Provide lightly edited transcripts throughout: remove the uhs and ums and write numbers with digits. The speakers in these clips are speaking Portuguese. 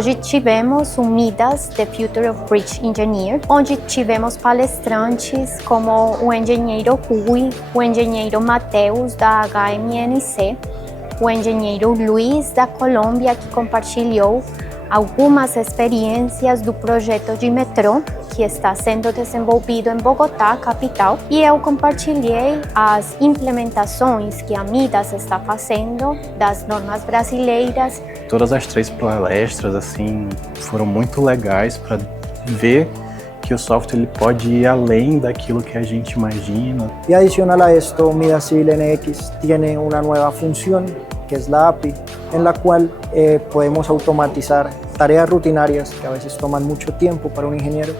Hoje tivemos o Midas, The Future of Bridge Engineer, onde tivemos palestrantes como o engenheiro Rui, o engenheiro Mateus da HMNC, o engenheiro Luiz da Colômbia, que compartilhou algumas experiências do projeto de metrô que está sendo desenvolvido em Bogotá, capital, e eu compartilhei as implementações que a Midas está fazendo das normas brasileiras. Todas as 3 palestras assim foram muito legais para ver que o software ele pode ir além daquilo que a gente imagina. Y adicional a esto, Midas Civil NX tiene una nueva función, que es la API, en la cual podemos automatizar tareas rutinarias que a veces toman mucho tiempo para un ingeniero,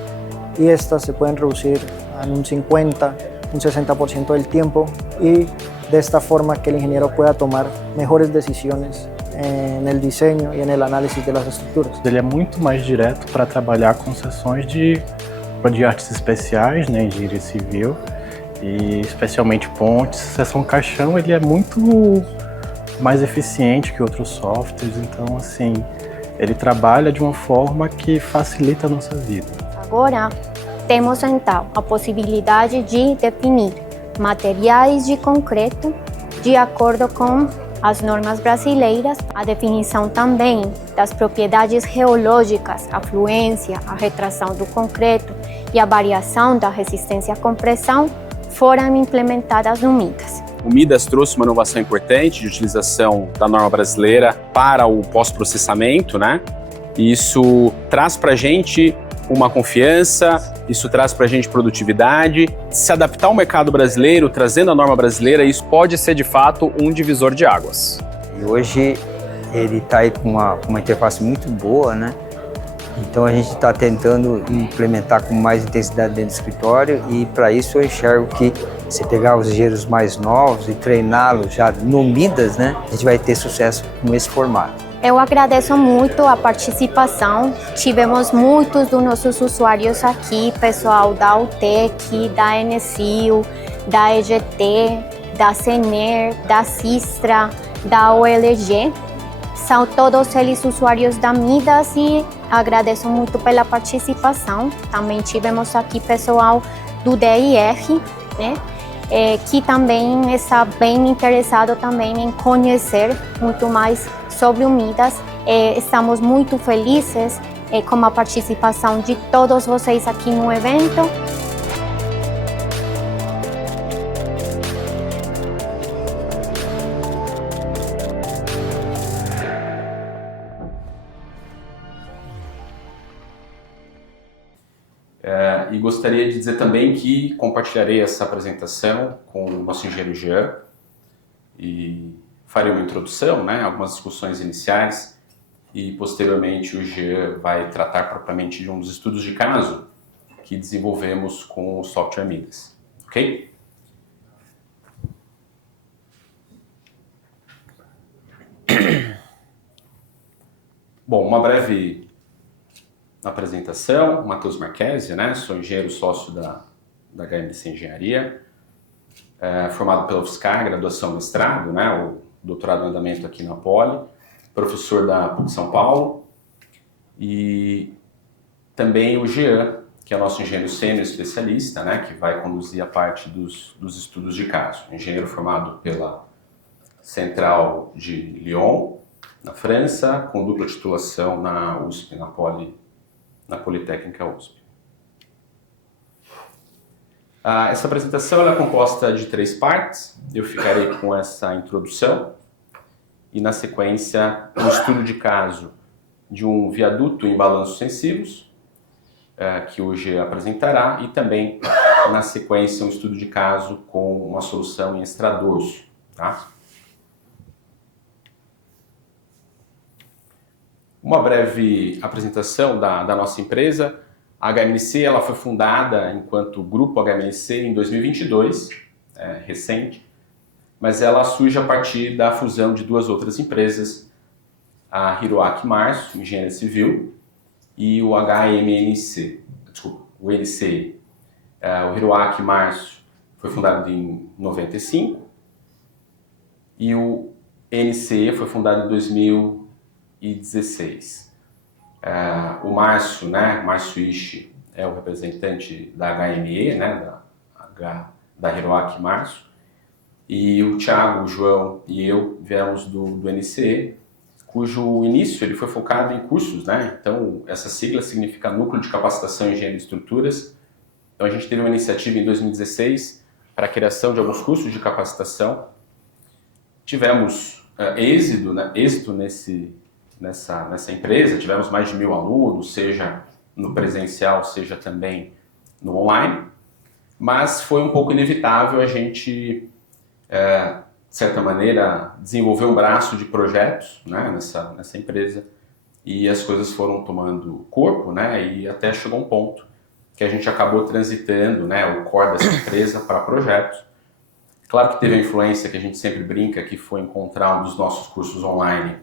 y estas se pueden reducir en un 50, un 60% del tiempo, y de esta forma que el ingeniero pueda tomar mejores decisiones en el diseño y en el análisis de las estructuras. Ele é muito mais direto para trabalhar com sessões de artes especiais, né, engenharia civil, e especialmente pontes. Seção caixão ele é muito mais eficiente que outros softwares, então assim, ele trabalha de uma forma que facilita a nossa vida. Agora, temos então a possibilidade de definir materiais de concreto de acordo com as normas brasileiras, a definição também das propriedades geológicas, a fluência, a retração do concreto e a variação da resistência à compressão foram implementadas no Midas. O Midas trouxe uma inovação importante de utilização da norma brasileira para o pós-processamento, né? E isso traz para a gente uma confiança, isso traz para a gente produtividade. Se adaptar ao mercado brasileiro, trazendo a norma brasileira, isso pode ser de fato um divisor de águas. E hoje ele está aí com uma interface muito boa, né? Então a gente está tentando implementar com mais intensidade dentro do escritório, e para isso eu enxergo que se pegar os engenheiros mais novos e treiná-los já no Midas, né, a gente vai ter sucesso com esse formato. Eu agradeço muito a participação. Tivemos muitos dos nossos usuários aqui, pessoal da UTEC, da NSIL, da EGT, da CENER, da Sistra, da OLG. São todos eles usuários da Midas e agradeço muito pela participação. Também tivemos aqui pessoal do DIR, né? Que também está bem interessado também em conhecer muito mais sobre o Midas. Estamos muito felizes com a participação de todos vocês aqui no evento. E gostaria de dizer também que compartilharei essa apresentação com o nosso engenheiro Jean e farei uma introdução, né, algumas discussões iniciais, e posteriormente o Jean vai tratar propriamente de um dos estudos de caso que desenvolvemos com o software Midas, ok? Bom, uma breve apresentação. Matheus Marchesi, né? Sou engenheiro sócio da HMC Engenharia, formado pela UFSCar, graduação mestrado, né? O doutorado em andamento aqui na Poli, professor da PUC São Paulo, e também o Jean, que é nosso engenheiro sênior especialista, né? Que vai conduzir a parte dos estudos de caso. Engenheiro formado pela Central de Lyon, na França, com dupla titulação na USP, na Politécnica USP. Essa apresentação ela é composta de 3 partes. Eu ficarei com essa introdução e, na sequência, um estudo de caso de um viaduto em balanços sensivos, que hoje apresentará, e também, na sequência, um estudo de caso com uma solução em extradorso. Tá? Uma breve apresentação da nossa empresa. A HMC ela foi fundada enquanto Grupo HMC em 2022, recente, mas ela surge a partir da fusão de 2 outras empresas, a Hiroaki Março, Engenharia Civil, e o HMNC, desculpa, o NCI. O Hiroaki Março foi fundado em 95 e o NCE foi fundado em 2016. O Márcio, né, Márcio Ishi, é o representante da HME, né, da Hiroaki Márcio, e o Thiago, o João e eu viemos do NCE, cujo início ele foi focado em cursos, né? Então, essa sigla significa Núcleo de Capacitação em Engenharia de Estruturas. Então, a gente teve uma iniciativa em 2016 para a criação de alguns cursos de capacitação. Tivemos êxito nessa empresa, tivemos mais de 1.000 alunos, seja no presencial, seja também no online, mas foi um pouco inevitável a gente, de certa maneira, desenvolver um braço de projetos, né, nessa empresa, e as coisas foram tomando corpo, né, e até chegou um ponto que a gente acabou transitando, né, o core dessa empresa para projetos. Claro que teve a influência que a gente sempre brinca, que foi encontrar um dos nossos cursos online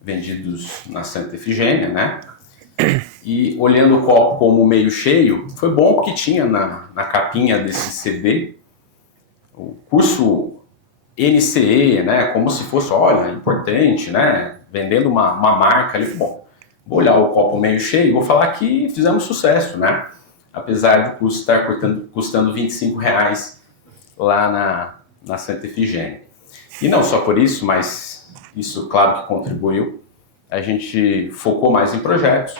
vendidos na Santa Efigênia, né? E olhando o copo como meio cheio, foi bom porque tinha na capinha desse CD o curso NCE, né? Como se fosse, olha, importante, né? Vendendo uma marca ali. Bom, vou olhar o copo meio cheio e vou falar que fizemos sucesso, né? Apesar do curso estar custando R$25 lá na Santa Efigênia. E não só por isso, mas isso, claro, que contribuiu. A gente focou mais em projetos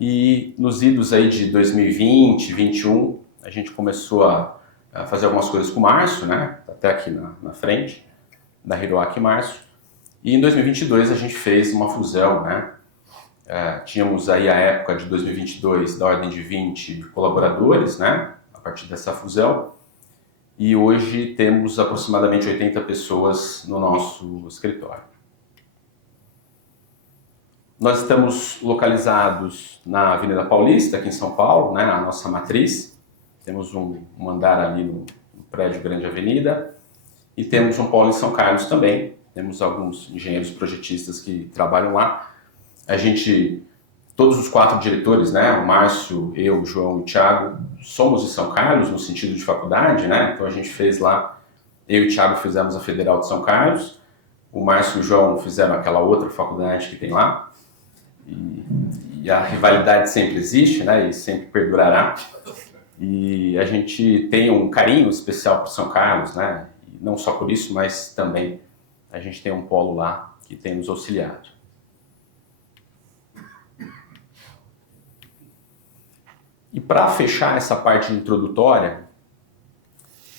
e nos idos aí de 2020, 2021, a gente começou a fazer algumas coisas com o Márcio, né? Até aqui na frente, da Hiroaki Márcio. E em 2022 a gente fez uma fusão, né? Tínhamos aí a época de 2022 da ordem de 20 colaboradores, né? A partir dessa fusão. E hoje temos aproximadamente 80 pessoas no nosso escritório. Nós estamos localizados na Avenida Paulista, aqui em São Paulo, né, a nossa matriz. Temos um andar ali no prédio Grande Avenida e temos um polo em São Carlos também. Temos alguns engenheiros projetistas que trabalham lá. Todos os 4 diretores, né, o Márcio, eu, o João e o Thiago, somos de São Carlos no sentido de faculdade, né? Então a gente fez lá, eu e o Thiago fizemos a Federal de São Carlos, o Márcio e o João fizeram aquela outra faculdade que tem lá. E a rivalidade sempre existe, né, e sempre perdurará. E a gente tem um carinho especial por São Carlos, né, e não só por isso, mas também a gente tem um polo lá que tem nos auxiliado. E para fechar essa parte introdutória,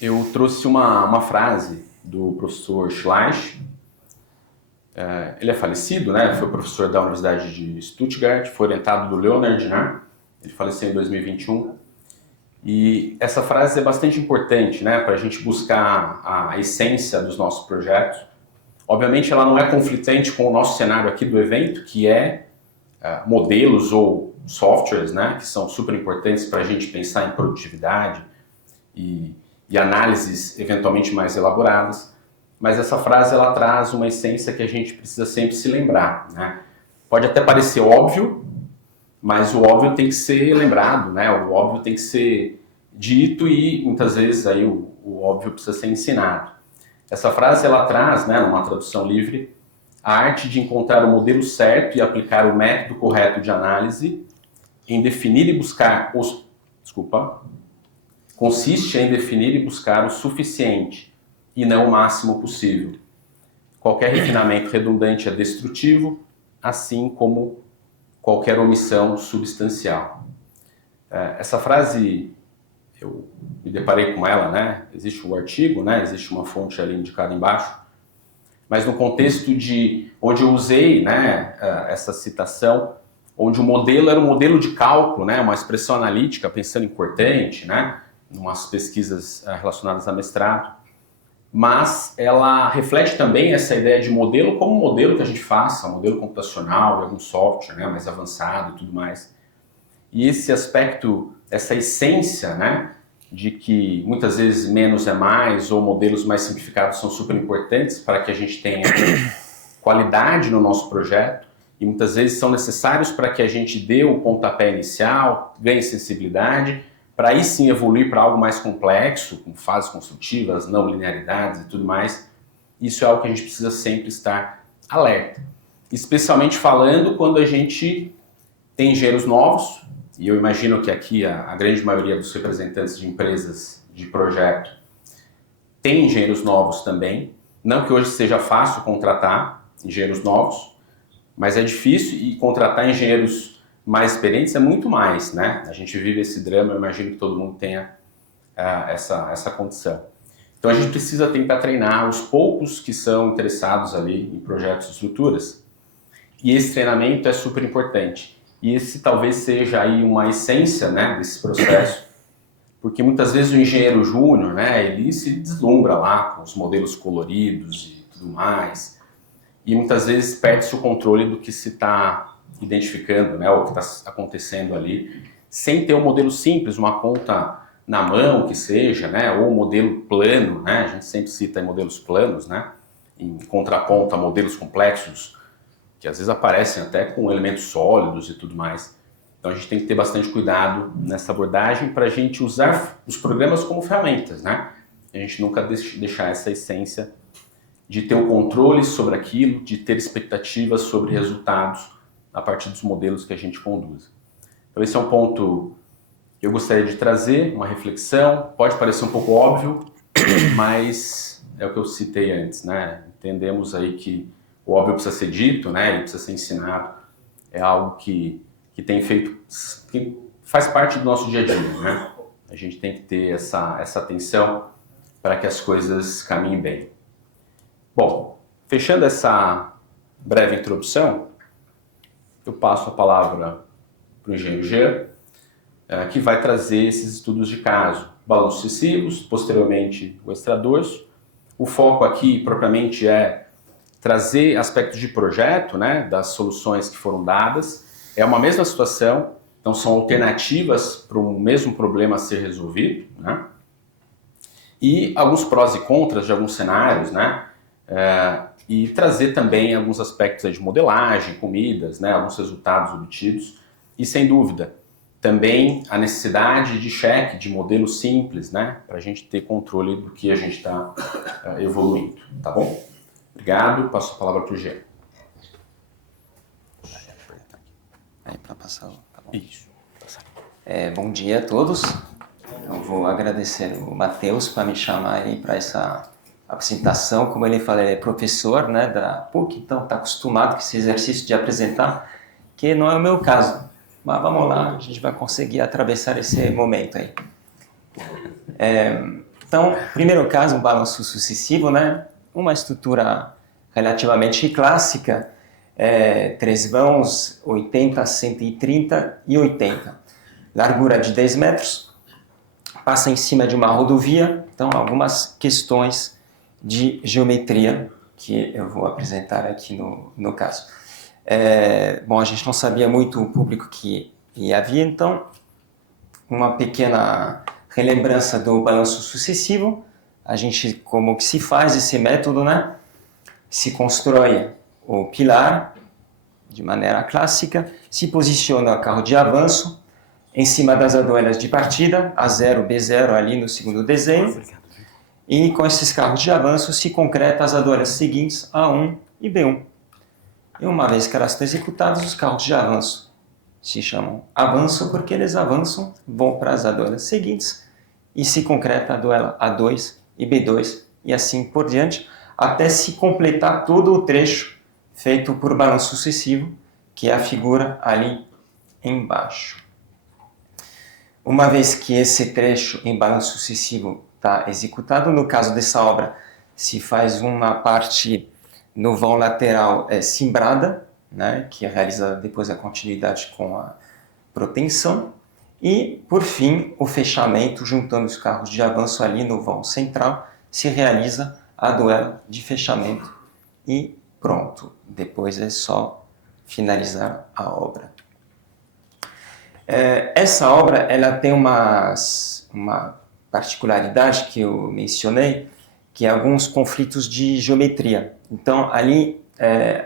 eu trouxe uma frase do professor Schleich. Ele é falecido, né? Foi professor da Universidade de Stuttgart, foi orientado do Leonard, né? Ele faleceu em 2021. E essa frase é bastante importante, né? Para a gente buscar a essência dos nossos projetos. Obviamente ela não é conflitante com o nosso cenário aqui do evento, que é modelos ou softwares, né? Que são super importantes para a gente pensar em produtividade e análises eventualmente mais elaboradas. Mas essa frase ela traz uma essência que a gente precisa sempre se lembrar, né? Pode até parecer óbvio, mas o óbvio tem que ser lembrado, né? O óbvio tem que ser dito e muitas vezes aí o óbvio precisa ser ensinado. Essa frase ela traz, né, numa tradução livre, a arte de encontrar o modelo certo e aplicar o método correto de análise em definir e buscar consiste em definir e buscar o suficiente e não o máximo possível. Qualquer refinamento redundante é destrutivo, assim como qualquer omissão substancial. Essa frase, eu me deparei com ela, né? Existe um artigo, né? Existe uma fonte ali indicada embaixo, mas no contexto de onde eu usei, né, essa citação, onde o modelo era um modelo de cálculo, né, uma expressão analítica, pensando em cortante, né, em umas pesquisas relacionadas a mestrado, mas ela reflete também essa ideia de modelo como modelo que a gente faça, um modelo computacional, de algum software, né, mais avançado e tudo mais. E esse aspecto, essa essência, né, de que muitas vezes menos é mais, ou modelos mais simplificados são super importantes para que a gente tenha qualidade no nosso projeto, e muitas vezes são necessários para que a gente dê o pontapé inicial, ganhe sensibilidade, para aí sim evoluir para algo mais complexo, com fases construtivas, não linearidades e tudo mais. Isso é algo que a gente precisa sempre estar alerta. Especialmente falando quando a gente Tem engenheiros novos, e eu imagino que aqui a grande maioria dos representantes de empresas de projeto tem engenheiros novos também. Não que hoje seja fácil contratar engenheiros novos, mas é difícil, e contratar engenheiros mais experientes é muito mais, né? A gente vive esse drama, eu imagino que todo mundo tenha essa condição. Então a gente precisa tentar treinar os poucos que são interessados ali em projetos e estruturas, e esse treinamento é super importante. E esse talvez seja aí uma essência, né, desse processo, porque muitas vezes o engenheiro júnior, né, ele se deslumbra lá com os modelos coloridos e tudo mais, e muitas vezes perde-se o controle do que se está identificando, né, o que está acontecendo ali, sem ter um modelo simples, uma conta na mão que seja, né, ou um modelo plano, né, a gente sempre cita modelos planos, né, em contraponto a modelos complexos, que às vezes aparecem até com elementos sólidos e tudo mais. Então a gente tem que ter bastante cuidado nessa abordagem para a gente usar os programas como ferramentas, né? A gente nunca deixar essa essência de ter o controle sobre aquilo, de ter expectativas sobre resultados a partir dos modelos que a gente conduz. Então esse é um ponto que eu gostaria de trazer, uma reflexão. Pode parecer um pouco óbvio, mas é o que eu citei antes, né? Entendemos aí que o óbvio precisa ser dito, né? Ele precisa ser ensinado. É algo que tem feito, que faz parte do nosso dia a dia, né? A gente tem que ter essa atenção para que as coisas caminhem bem. Bom, fechando essa breve introdução, eu passo a palavra para o engenheiro Jean, que vai trazer esses estudos de caso, balanços sucessivos, posteriormente o extradorso. O foco aqui, propriamente, é trazer aspectos de projeto, né, das soluções que foram dadas. É uma mesma situação, então são alternativas para o mesmo problema a ser resolvido, né? E alguns prós e contras de alguns cenários, né? E trazer também alguns aspectos aí de modelagem, comidas, né? Alguns resultados obtidos. E sem dúvida, também a necessidade de cheque de modelos simples, né? Para a gente ter controle do que a gente está evoluindo, tá bom? Obrigado, passo a palavra para o Gê. Aí para passar, tá bom. Isso. Bom dia a todos. Eu vou agradecer o Matheus para me chamar aí para essa apresentação. Como ele fala, ele é professor, né, da PUC, então está acostumado com esse exercício de apresentar, que não é o meu caso. Mas vamos lá, a gente vai conseguir atravessar esse momento aí. Então, primeiro caso, um balanço sucessivo, né? Uma estrutura relativamente clássica, 3 vãos, 80, 130 e 80. Largura de 10 metros, passa em cima de uma rodovia, então algumas questões de geometria que eu vou apresentar aqui no caso. Bom, a gente não sabia muito o público que havia, então uma pequena relembrança do balanço sucessivo. A gente, como que se faz esse método, né? Se constrói o pilar de maneira clássica, se posiciona o carro de avanço em cima das aduelas de partida, A0, B0 ali no segundo desenho, e com esses carros de avanço se concreta as aduelas seguintes, A1 e B1. E uma vez que elas estão executadas, os carros de avanço se chamam avanço porque eles avançam, vão para as aduelas seguintes e se concreta a aduela A2 e B2 e assim por diante, até se completar todo o trecho feito por balanço sucessivo, que é a figura ali embaixo. Uma vez que esse trecho em balanço sucessivo está executado, no caso dessa obra, se faz uma parte no vão lateral cimbrada, né, que realiza depois a continuidade com a proteção, e, por fim, o fechamento, juntando os carros de avanço ali no vão central, se realiza a aduela de fechamento e pronto. Depois é só finalizar a obra. Essa obra ela tem uma particularidade que eu mencionei, que é alguns conflitos de geometria. Então, ali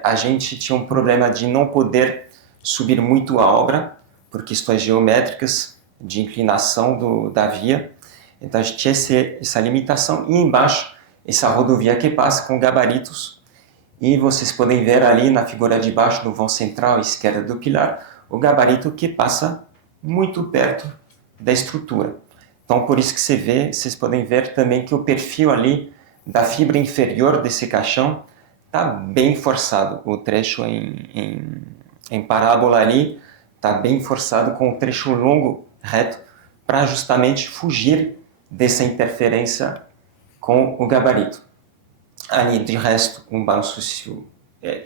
a gente tinha um problema de não poder subir muito a obra, por questões geométricas de inclinação da via. Então, a gente tinha essa limitação. E embaixo, essa rodovia que passa com gabaritos. E vocês podem ver ali na figura de baixo, no vão central esquerda do pilar, o gabarito que passa muito perto da estrutura. Então, por isso que vocês podem ver também que o perfil ali da fibra inferior desse caixão está bem forçado. O trecho em parábola ali está bem forçado com o trecho longo, reto, para justamente fugir dessa interferência com o gabarito. Ali, de resto, um balanço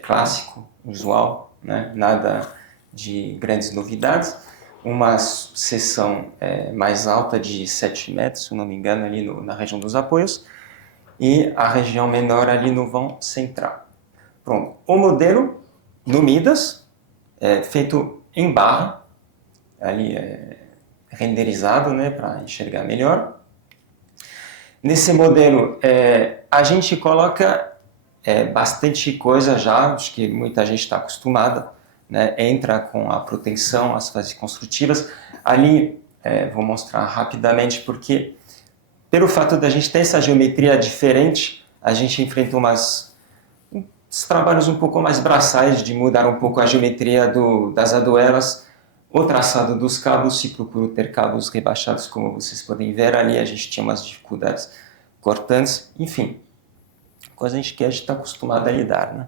clássico, usual, né? Nada de grandes novidades. Uma seção mais alta de 7 metros, se não me engano, ali na região dos apoios, e a região menor ali no vão central. Pronto. O modelo no Midas é feito em barra, ali renderizado, né, para enxergar melhor. Nesse modelo, a gente coloca bastante coisa já, acho que muita gente está acostumada, né, entra com a proteção, as fases construtivas. Ali, vou mostrar rapidamente, porque pelo fato da gente ter essa geometria diferente, a gente enfrenta uns trabalhos um pouco mais braçais, de mudar um pouco a geometria das aduelas, o traçado dos cabos, se procuro ter cabos rebaixados, como vocês podem ver ali, a gente tinha umas dificuldades cortantes, enfim, coisa que a gente está acostumado a lidar, né?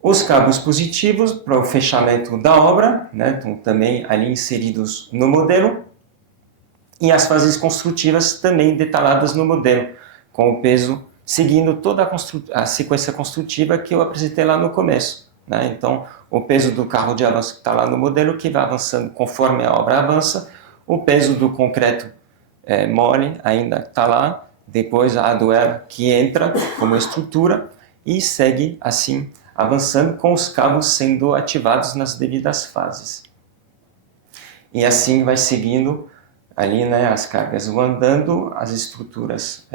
Os cabos positivos para o fechamento da obra, né, estão também ali inseridos no modelo, e as fases construtivas também detalhadas no modelo, com o peso seguindo toda a sequência construtiva que eu apresentei lá no começo, né? Então, o peso do carro de avanço que está lá no modelo, que vai avançando conforme a obra avança, o peso do concreto mole ainda está lá, depois a aduela que entra como estrutura e segue assim avançando com os cabos sendo ativados nas devidas fases. E assim vai seguindo ali, né, as cargas vão andando, as estruturas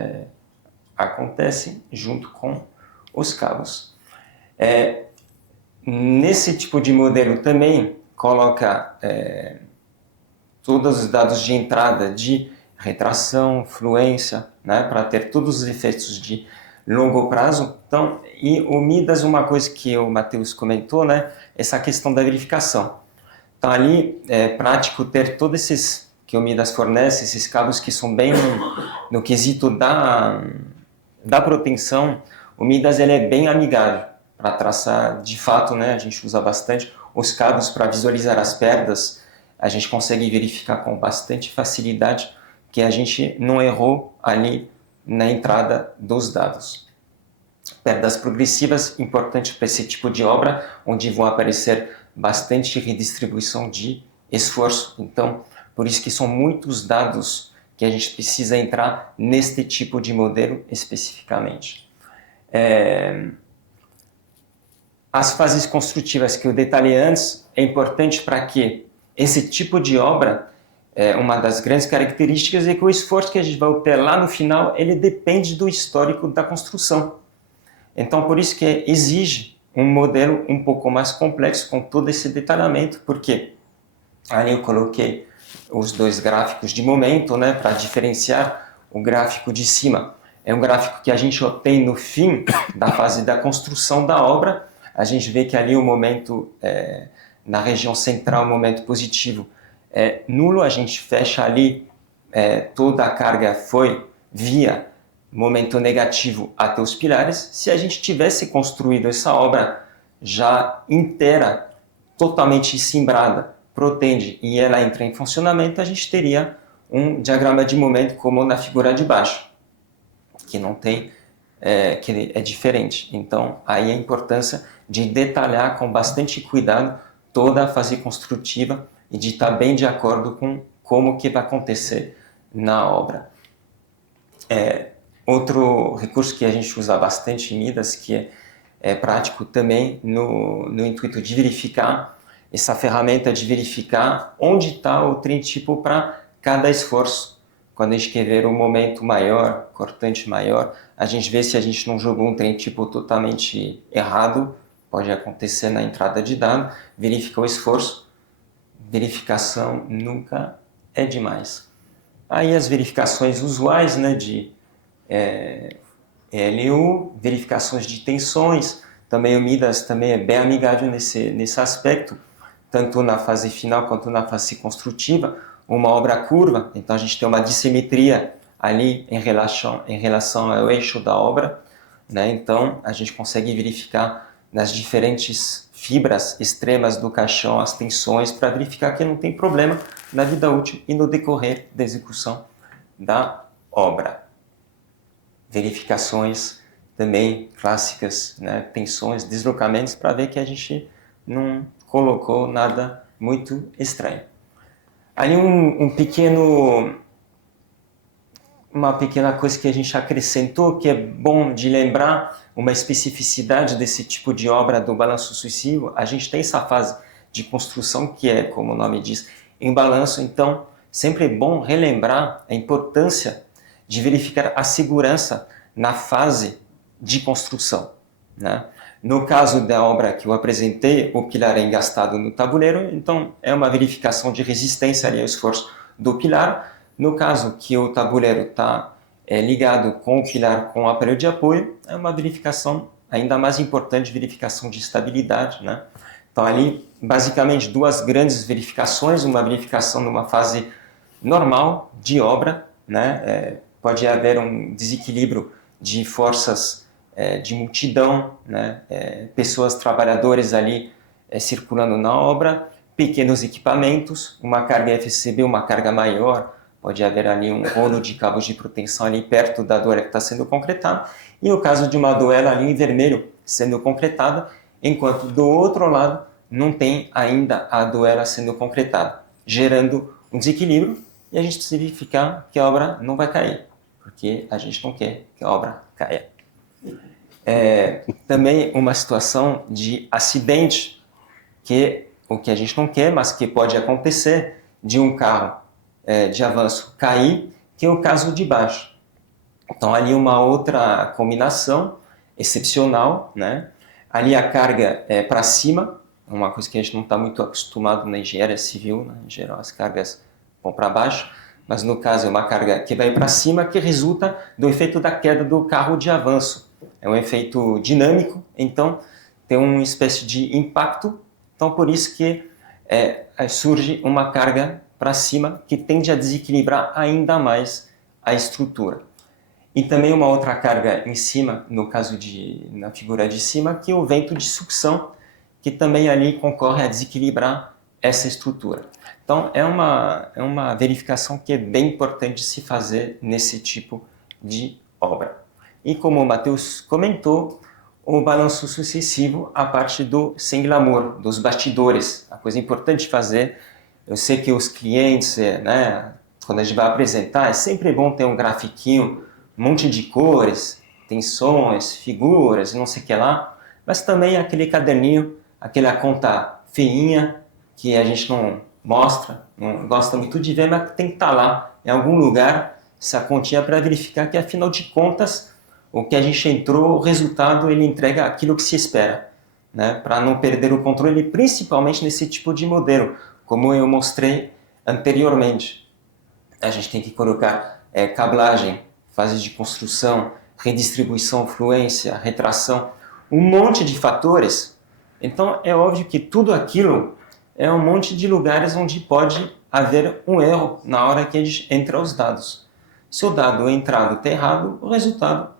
acontecem junto com os cabos. Nesse tipo de modelo também coloca todos os dados de entrada de retração, fluência, né, para ter todos os efeitos de longo prazo. Então, e o Midas, uma coisa que o Matheus comentou, né, essa questão da verificação. Então ali é prático ter todos esses que o Midas fornece, esses cabos que são bem no quesito da proteção. O Midas ele é bem amigável para traçar, de fato, né, a gente usa bastante os cabos para visualizar as perdas, a gente consegue verificar com bastante facilidade que a gente não errou ali na entrada dos dados. Perdas progressivas, importante para esse tipo de obra, onde vão aparecer bastante redistribuição de esforço. Então, por isso que são muitos dados que a gente precisa entrar neste tipo de modelo especificamente. As fases construtivas que eu detalhei antes é importante para que esse tipo de obra, uma das grandes características é que o esforço que a gente vai obter lá no final, ele depende do histórico da construção. Então, por isso que exige um modelo um pouco mais complexo com todo esse detalhamento, porque ali eu coloquei os dois gráficos de momento, né, para diferenciar. O gráfico de cima é um gráfico que a gente obtém no fim da fase da construção da obra. A gente vê que ali o momento, na região central, o momento positivo é nulo, a gente fecha ali, toda a carga foi via momento negativo até os pilares. Se a gente tivesse construído essa obra já inteira, totalmente cimbrada, protende e ela entra em funcionamento, a gente teria um diagrama de momento como na figura de baixo, que não tem, que é diferente. Então, aí a importância de detalhar com bastante cuidado toda a fase construtiva e de estar bem de acordo com como que vai acontecer na obra. Outro recurso que a gente usa bastante em Midas, que é prático também no intuito de verificar, essa ferramenta de verificar onde está o trem tipo para cada esforço. Quando a gente quer ver um momento maior, cortante maior, a gente vê se a gente não jogou um trem tipo totalmente errado, pode acontecer na entrada de dado, verifica o esforço. Verificação nunca é demais. Aí as verificações usuais, né, de LU, verificações de tensões, também o Midas também é bem amigável nesse aspecto, tanto na fase final quanto na fase construtiva, uma obra curva, então a gente tem uma dissimetria ali em relação ao eixo da obra, né? Então a gente consegue verificar nas diferentes fibras extremas do caixão as tensões para verificar que não tem problema na vida útil e no decorrer da execução da obra. Verificações também clássicas, né? Tensões, deslocamentos, para ver que a gente não colocou nada muito estranho. Ali uma pequena coisa que a gente acrescentou, que é bom de lembrar, uma especificidade desse tipo de obra do balanço sucessivo. A gente tem essa fase de construção que é, como o nome diz, em balanço, então sempre é bom relembrar a importância de verificar a segurança na fase de construção, né? No caso da obra que eu apresentei, o pilar é engastado no tabuleiro, então é uma verificação de resistência ali ao esforço do pilar. No caso que o tabuleiro está ligado com o pilar com o aparelho de apoio, é uma verificação ainda mais importante, verificação de estabilidade, né? Então ali, basicamente, duas grandes verificações, uma verificação numa fase normal de obra, né? Pode haver um desequilíbrio de forças de multidão, né? Pessoas, trabalhadores ali circulando na obra, pequenos equipamentos, uma carga FCB, uma carga maior, pode haver ali um rolo de cabos de proteção ali perto da duela que está sendo concretada, e o caso de uma duela ali em vermelho sendo concretada, enquanto do outro lado não tem ainda a duela sendo concretada, gerando um desequilíbrio, e a gente precisa verificar que a obra não vai cair, porque a gente não quer que a obra caia. Também uma situação de acidente, que o que a gente não quer, mas que pode acontecer, de um carro de avanço cair, que é o caso de baixo. Então ali uma outra combinação excepcional, né? Ali a carga é para cima, uma coisa que a gente não está muito acostumado na engenharia civil, né? Em geral as cargas vão para baixo, mas no caso é uma carga que vai para cima, que resulta do efeito da queda do carro de avanço. É um efeito dinâmico, então tem uma espécie de impacto, então por isso que surge uma carga para cima que tende a desequilibrar ainda mais a estrutura. E também uma outra carga em cima, no caso na figura de cima, que é o vento de sucção, que também ali concorre a desequilibrar essa estrutura. Então é uma verificação que é bem importante de se fazer nesse tipo de obra. E como o Matheus comentou, o balanço sucessivo, a parte do sem glamour, dos bastidores. A coisa importante de fazer, eu sei que os clientes, né, quando a gente vai apresentar, é sempre bom ter um grafiquinho, um monte de cores, tensões, figuras, não sei o que lá, mas também aquele caderninho, aquela conta feinha, que a gente não mostra, não gosta muito de ver, mas tem que estar lá, em algum lugar, essa continha para verificar que, afinal de contas, o que a gente entrou, o resultado, ele entrega aquilo que se espera, né? Para não perder o controle, principalmente nesse tipo de modelo, como eu mostrei anteriormente. A gente tem que colocar cablagem, fase de construção, redistribuição, fluência, retração, um monte de fatores. Então é óbvio que tudo aquilo é um monte de lugares onde pode haver um erro na hora que a gente entra os dados. Se o dado entrado está errado, o resultado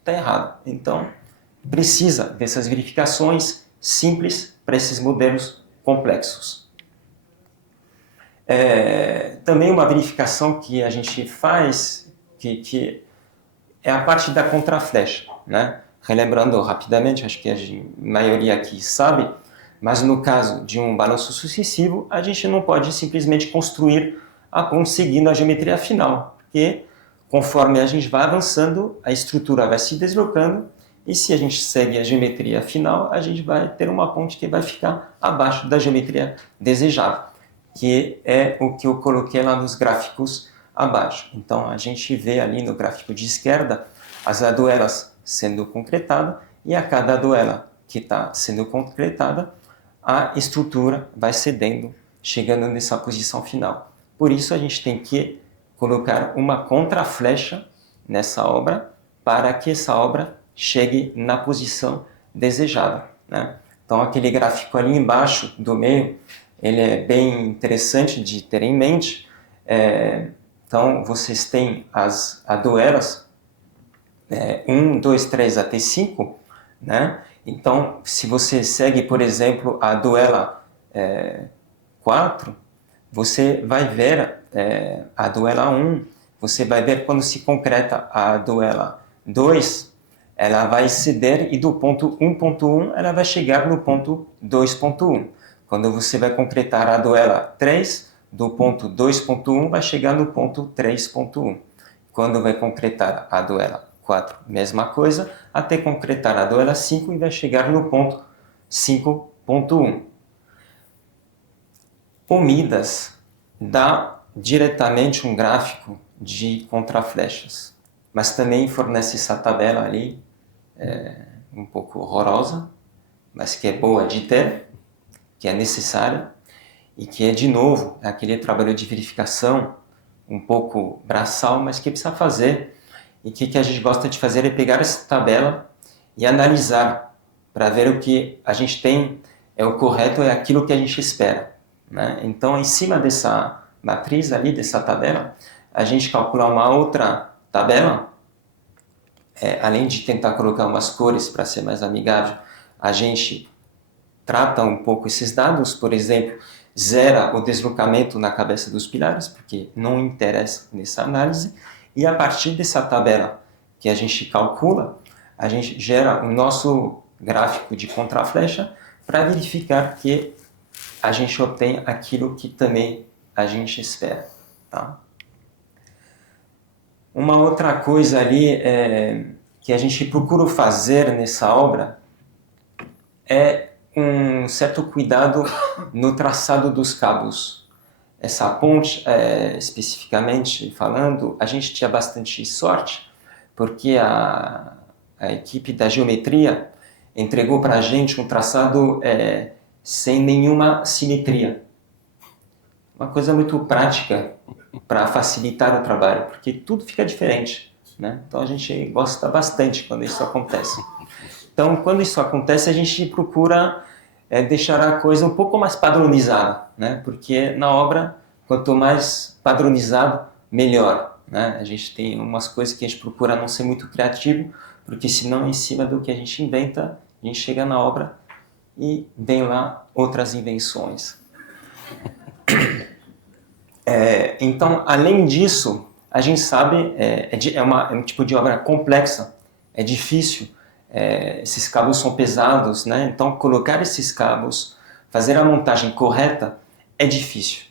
está errado. Então precisa dessas verificações simples para esses modelos complexos. Também uma verificação que a gente faz, que é a parte da contraflecha, né? Relembrando rapidamente, acho que a maioria aqui sabe, mas no caso de um balanço sucessivo, a gente não pode simplesmente construir a ponte seguindo a geometria final, porque conforme a gente vai avançando, a estrutura vai se deslocando, e se a gente segue a geometria final, a gente vai ter uma ponte que vai ficar abaixo da geometria desejável, que é o que eu coloquei lá nos gráficos abaixo. Então a gente vê ali no gráfico de esquerda as aduelas sendo concretadas, e a cada aduela que está sendo concretada, a estrutura vai cedendo, chegando nessa posição final. Por isso a gente tem que colocar uma contraflecha nessa obra para que essa obra chegue na posição desejada, né? Então aquele gráfico ali embaixo do meio ele é bem interessante de ter em mente. Então, vocês têm as aduelas 1, 2, 3 até 5, né? Então, se você segue, por exemplo, a aduela 4, você vai ver a aduela 1, você vai ver quando se concreta a aduela 2, ela vai ceder e do ponto 1.1 ela vai chegar no ponto 2.1. Quando você vai concretar a aduela 3, do ponto 2.1 vai chegar no ponto 3.1. Quando vai concretar a aduela 4, mesma coisa, até concretar a aduela 5 e vai chegar no ponto 5.1. O Midas dá diretamente um gráfico de contraflechas, mas também fornece essa tabela ali, um pouco horrorosa, mas que é boa de ter, que é necessária, e que é, de novo, aquele trabalho de verificação, um pouco braçal, mas que precisa fazer. E o que a gente gosta de fazer é pegar essa tabela e analisar, para ver o que a gente tem é o correto, é aquilo que a gente espera, né? Então, em cima dessa matriz ali, dessa tabela, a gente calcula uma outra tabela, além de tentar colocar umas cores para ser mais amigável, a gente trata um pouco esses dados, por exemplo, zera o deslocamento na cabeça dos pilares, porque não interessa nessa análise, e a partir dessa tabela que a gente calcula, a gente gera o nosso gráfico de contraflecha para verificar que a gente obtém aquilo que também a gente espera, tá? Uma outra coisa ali que a gente procura fazer nessa obra é um certo cuidado no traçado dos cabos. Essa ponte, especificamente falando, a gente tinha bastante sorte, porque a equipe da geometria entregou para a gente um traçado sem nenhuma simetria. Uma coisa muito prática para facilitar o trabalho, porque tudo fica diferente, né? Então a gente gosta bastante quando isso acontece. Então, quando isso acontece, a gente procura deixar a coisa um pouco mais padronizada, né? Porque na obra, quanto mais padronizado, melhor, né? A gente tem umas coisas que a gente procura não ser muito criativo, porque senão, em cima do que a gente inventa, a gente chega na obra e vem lá outras invenções. Então, além disso, a gente sabe, é um tipo de obra complexa, é difícil, esses cabos são pesados, né? Então colocar esses cabos, fazer a montagem correta é difícil.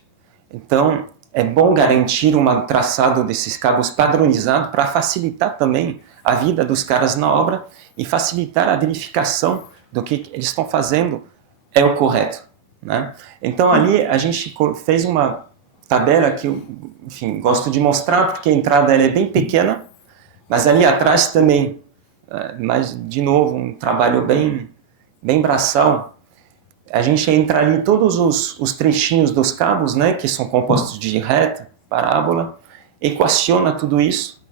Então é bom garantir um traçado desses cabos padronizado para facilitar também a vida dos caras na obra e facilitar a verificação do que eles estão fazendo é o correto, né? Então ali a gente fez uma tabela que eu, enfim, gosto de mostrar porque a entrada ela é bem pequena, mas ali atrás também, mas de novo um trabalho bem braçal. A gente entra ali todos os trechinhos dos cabos, né, que são compostos de reta, parábola, equaciona tudo isso.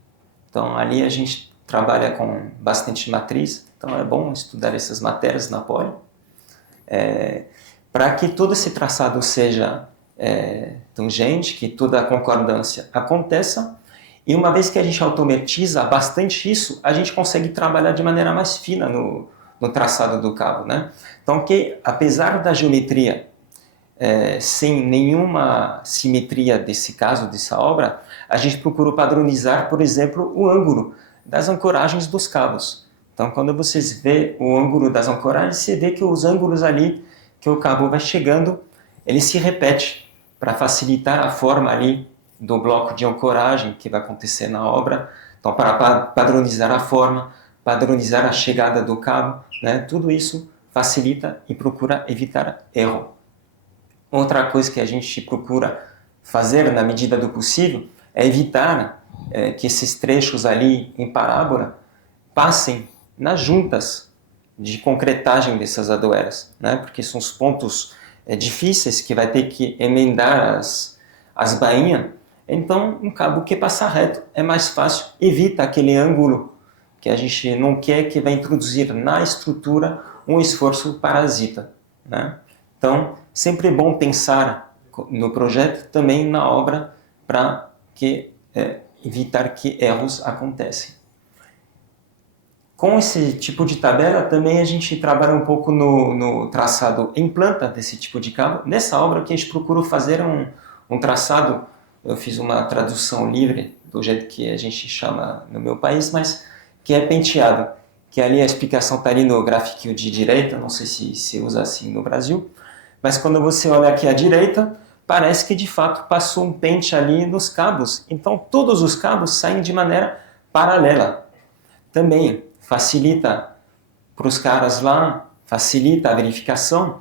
Então ali a gente trabalha com bastante matriz, então é bom estudar essas matérias na Poli, para que todo esse traçado seja tangente, que toda a concordância aconteça. E uma vez que a gente automatiza bastante isso, a gente consegue trabalhar de maneira mais fina no traçado do cabo, né? Então, que apesar da geometria sem nenhuma simetria desse caso, dessa obra, a gente procurou padronizar, por exemplo, o ângulo das ancoragens dos cabos. Então, quando vocês vê o ângulo das ancoragens, você vê que os ângulos ali que o cabo vai chegando, ele se repete para facilitar a forma ali do bloco de ancoragem que vai acontecer na obra. Então, para padronizar a forma, padronizar a chegada do cabo, né? Tudo isso facilita e procura evitar erro. Outra coisa que a gente procura fazer na medida do possível é evitar que esses trechos ali em parábola passem nas juntas de concretagem dessas aduelas, né? Porque são os pontos difíceis que vai ter que emendar as bainhas. Então, um cabo que passa reto é mais fácil, evita aquele ângulo que a gente não quer, que vai introduzir na estrutura um esforço parasita, né? Então, sempre é bom pensar no projeto, também na obra, para evitar que erros aconteçam. Com esse tipo de tabela, também a gente trabalha um pouco no traçado em planta desse tipo de cabo. Nessa obra que a gente procura fazer um traçado, eu fiz uma tradução livre, do jeito que a gente chama no meu país, mas que é penteado, que ali a explicação está ali no gráfico de direita, não sei se se usa assim no Brasil, mas quando você olha aqui à direita, parece que de fato passou um pente ali nos cabos, então todos os cabos saem de maneira paralela. Também facilita para os caras lá, facilita a verificação,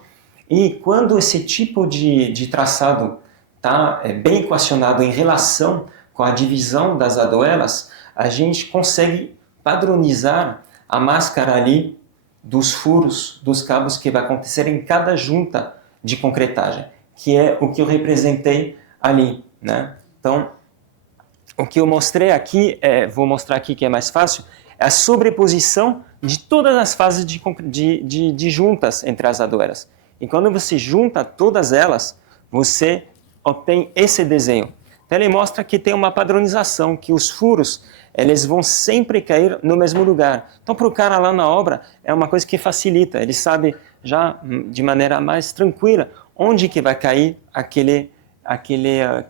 e quando esse tipo de traçado está bem equacionado em relação com a divisão das aduelas, a gente consegue padronizar a máscara ali dos furos dos cabos que vai acontecer em cada junta de concretagem, que é o que eu representei ali, né? Então, o que eu mostrei aqui, vou mostrar aqui que é mais fácil, é a sobreposição de todas as fases de juntas entre as aduelas. E quando você junta todas elas, você obtém esse desenho. Então ele mostra que tem uma padronização, que os furos eles vão sempre cair no mesmo lugar. Então para o cara lá na obra é uma coisa que facilita, ele sabe já de maneira mais tranquila onde que vai cair aquele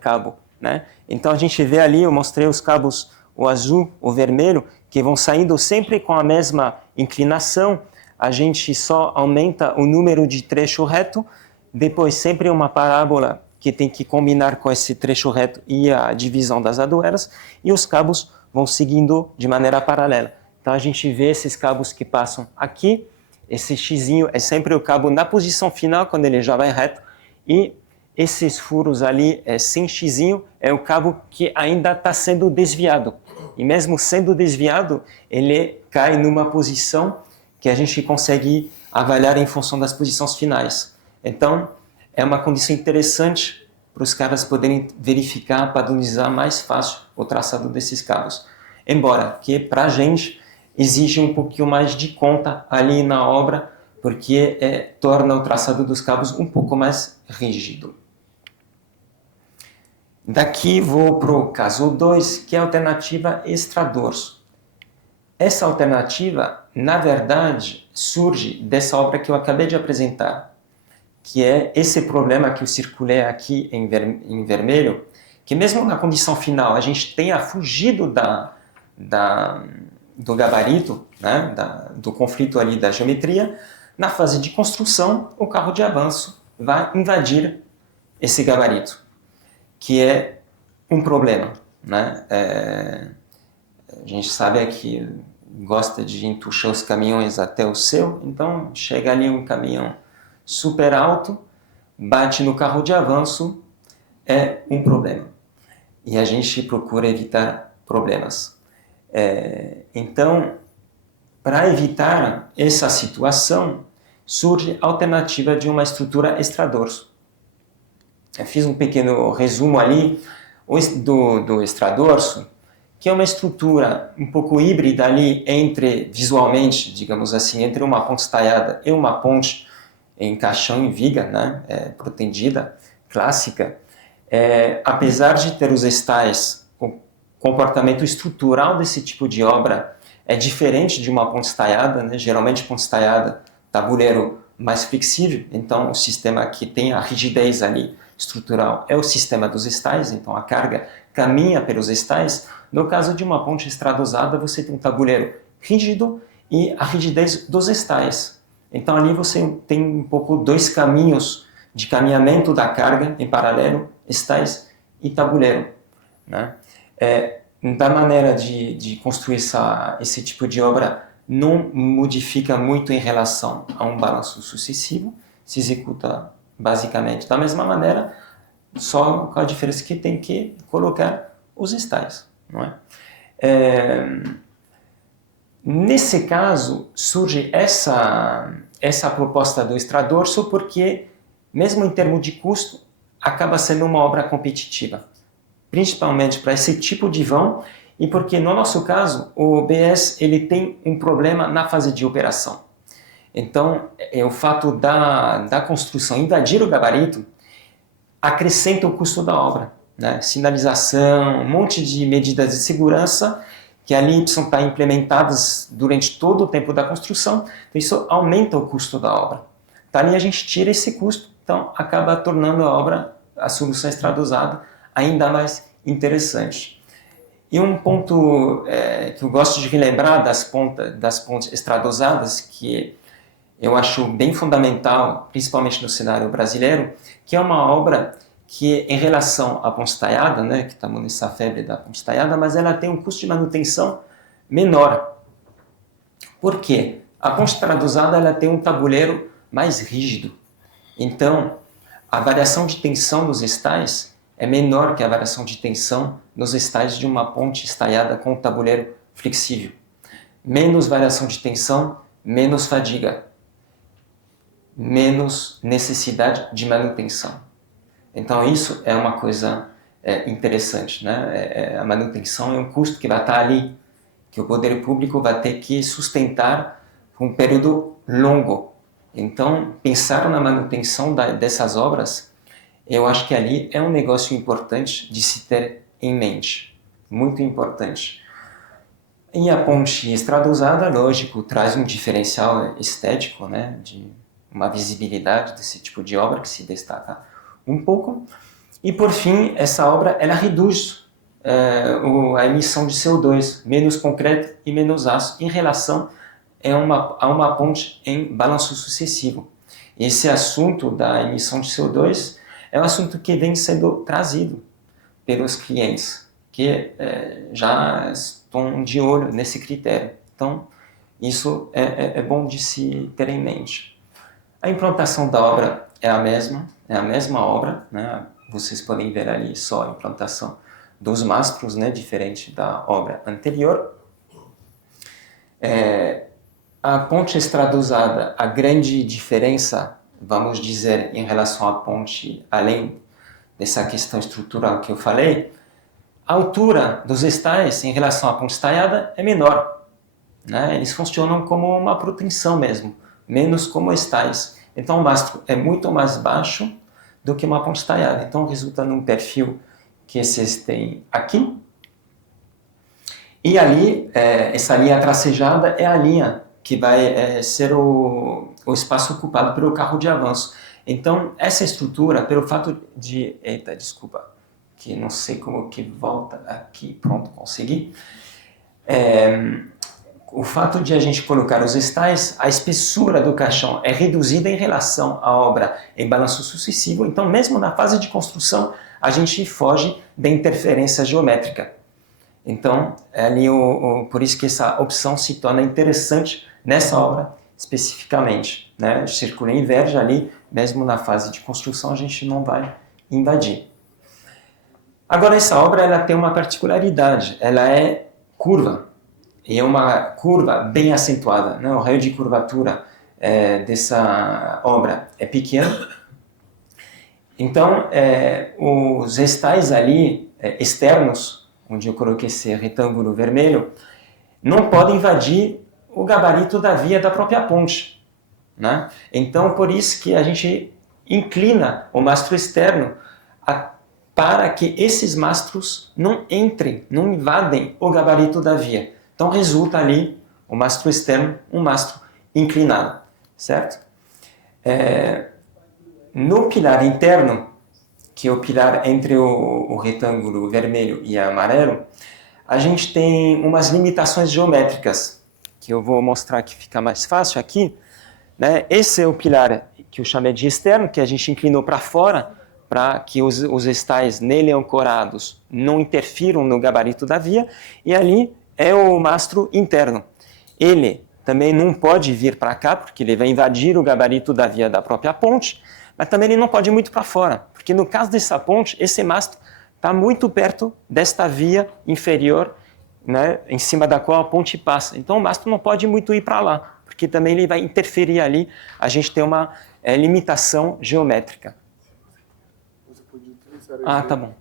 cabo, né? Então a gente vê ali, eu mostrei os cabos, o azul, o vermelho, que vão saindo sempre com a mesma inclinação, a gente só aumenta o número de trecho reto, depois sempre uma parábola que tem que combinar com esse trecho reto e a divisão das aduelas, e os cabos vão seguindo de maneira paralela. Então a gente vê esses cabos que passam aqui, esse xizinho é sempre o cabo na posição final, quando ele já vai reto, e esses furos ali sem xizinho é o cabo que ainda está sendo desviado. E mesmo sendo desviado, ele cai numa posição que a gente consegue avaliar em função das posições finais. Então, é uma condição interessante para os caras poderem verificar, padronizar mais fácil o traçado desses cabos. Embora que, para a gente, exige um pouquinho mais de conta ali na obra, porque torna o traçado dos cabos um pouco mais rígido. Daqui vou para o caso 2, que é a alternativa extradorso. Essa alternativa, na verdade, surge dessa obra que eu acabei de apresentar, que é esse problema que eu circulei aqui em vermelho, que mesmo na condição final a gente tenha fugido do gabarito, né, do conflito ali da geometria, na fase de construção o carro de avanço vai invadir esse gabarito, que é um problema, né? A gente sabe que gosta de entuchar os caminhões até o céu, então chega ali um caminhão super alto, bate no carro de avanço, é um problema. E a gente procura evitar problemas. Então, para evitar essa situação, surge a alternativa de uma estrutura extradorso. Eu fiz um pequeno resumo ali do extradorso, que é uma estrutura um pouco híbrida ali visualmente, digamos assim, entre uma ponte estaiada e uma ponte em caixão em viga, né, protendida, clássica. Apesar de ter os estais, o comportamento estrutural desse tipo de obra é diferente de uma ponte estaiada, né? Geralmente ponte estaiada, tabuleiro mais flexível, então o sistema que tem a rigidez ali estrutural é o sistema dos estais, então a carga caminha pelos estais. No caso de uma ponte estradosada, você tem um tabuleiro rígido e a rigidez dos estais. Então ali você tem um pouco dois caminhos de caminhamento da carga em paralelo, estais e tabuleiro, né? Da maneira de construir esse tipo de obra não modifica muito em relação a um balanço sucessivo, se executa basicamente da mesma maneira, só com a diferença que tem que colocar os estais, não é? Nesse caso, surge essa proposta do extradorso porque, mesmo em termos de custo, acaba sendo uma obra competitiva, principalmente para esse tipo de vão, e porque, no nosso caso, o OBS ele tem um problema na fase de operação. Então, o fato da construção invadir o gabarito acrescenta o custo da obra, né? Sinalização, um monte de medidas de segurança que ali precisam estar implementadas durante todo o tempo da construção, então isso aumenta o custo da obra. Então ali a gente tira esse custo, então acaba tornando a obra, a solução estrada usada, ainda mais interessante. E um ponto que eu gosto de relembrar das pontes estrada usadas, que eu acho bem fundamental, principalmente no cenário brasileiro, que é uma obra que, em relação à ponte estaiada, né, que estamos nessa febre da ponte estaiada, mas ela tem um custo de manutenção menor. Por quê? A ponte estrada usada ela tem um tabuleiro mais rígido. Então, a variação de tensão dos estais é menor que a variação de tensão nos estais de uma ponte estaiada com um tabuleiro flexível. Menos variação de tensão, menos fadiga, menos necessidade de manutenção. Então isso é uma coisa interessante, né? A manutenção é um custo que vai estar ali, que o poder público vai ter que sustentar por um período longo. Então pensar na manutenção dessas obras, eu acho que ali é um negócio importante de se ter em mente, muito importante. E a ponte estrada usada, lógico, traz um diferencial estético, né? De uma visibilidade desse tipo de obra que se destaca um pouco. E por fim, essa obra ela reduz a emissão de CO2, menos concreto e menos aço, em relação a uma ponte em balanço sucessivo. Esse assunto da emissão de CO2 é um assunto que vem sendo trazido pelos clientes, que já estão de olho nesse critério. Então, isso é bom de se ter em mente. A implantação da obra é a mesma obra, né? Vocês podem ver ali só a implantação dos mastros, né? Diferente da obra anterior. A ponte estrada usada, a grande diferença, vamos dizer, em relação à ponte, além dessa questão estrutural que eu falei, a altura dos estais em relação à ponte estaiada é menor, né? Eles funcionam como uma proteção mesmo, menos como estais. Então o mastro é muito mais baixo do que uma ponte estaiada. Então resulta num perfil que vocês têm aqui. E ali, essa linha tracejada é a linha que vai ser o espaço ocupado pelo carro de avanço. Então essa estrutura, pelo fato de... Eita, desculpa, que não sei como que volta aqui. Pronto, consegui. O fato de a gente colocar os estais, a espessura do caixão é reduzida em relação à obra em balanço sucessivo, então mesmo na fase de construção a gente foge da interferência geométrica. Então, ali por isso que essa opção se torna interessante nessa obra especificamente, né? O círculo inverge ali, mesmo na fase de construção a gente não vai invadir. Agora essa obra ela tem uma particularidade, ela é curva. E é uma curva bem acentuada, né? O raio de curvatura dessa obra é pequeno. Então, os estais ali externos, onde eu coloquei esse retângulo vermelho, não podem invadir o gabarito da via da própria ponte, né? Então, por isso que a gente inclina o mastro externo para que esses mastros não entrem, não invadem o gabarito da via. Então resulta ali o mastro externo, um mastro inclinado, certo? No pilar interno, que é o pilar entre o retângulo vermelho e amarelo, a gente tem umas limitações geométricas, que eu vou mostrar que fica mais fácil aqui, né? Esse é o pilar que eu chamei de externo, que a gente inclinou para fora, para que os estais nele ancorados não interfiram no gabarito da via, e ali é o mastro interno. Ele também não pode vir para cá, porque ele vai invadir o gabarito da via da própria ponte, mas também ele não pode ir muito para fora, porque no caso dessa ponte, esse mastro está muito perto desta via inferior, né, em cima da qual a ponte passa. Então o mastro não pode muito ir para lá, porque também ele vai interferir ali, a gente tem uma limitação geométrica. Você podia utilizar Ah, tá bom.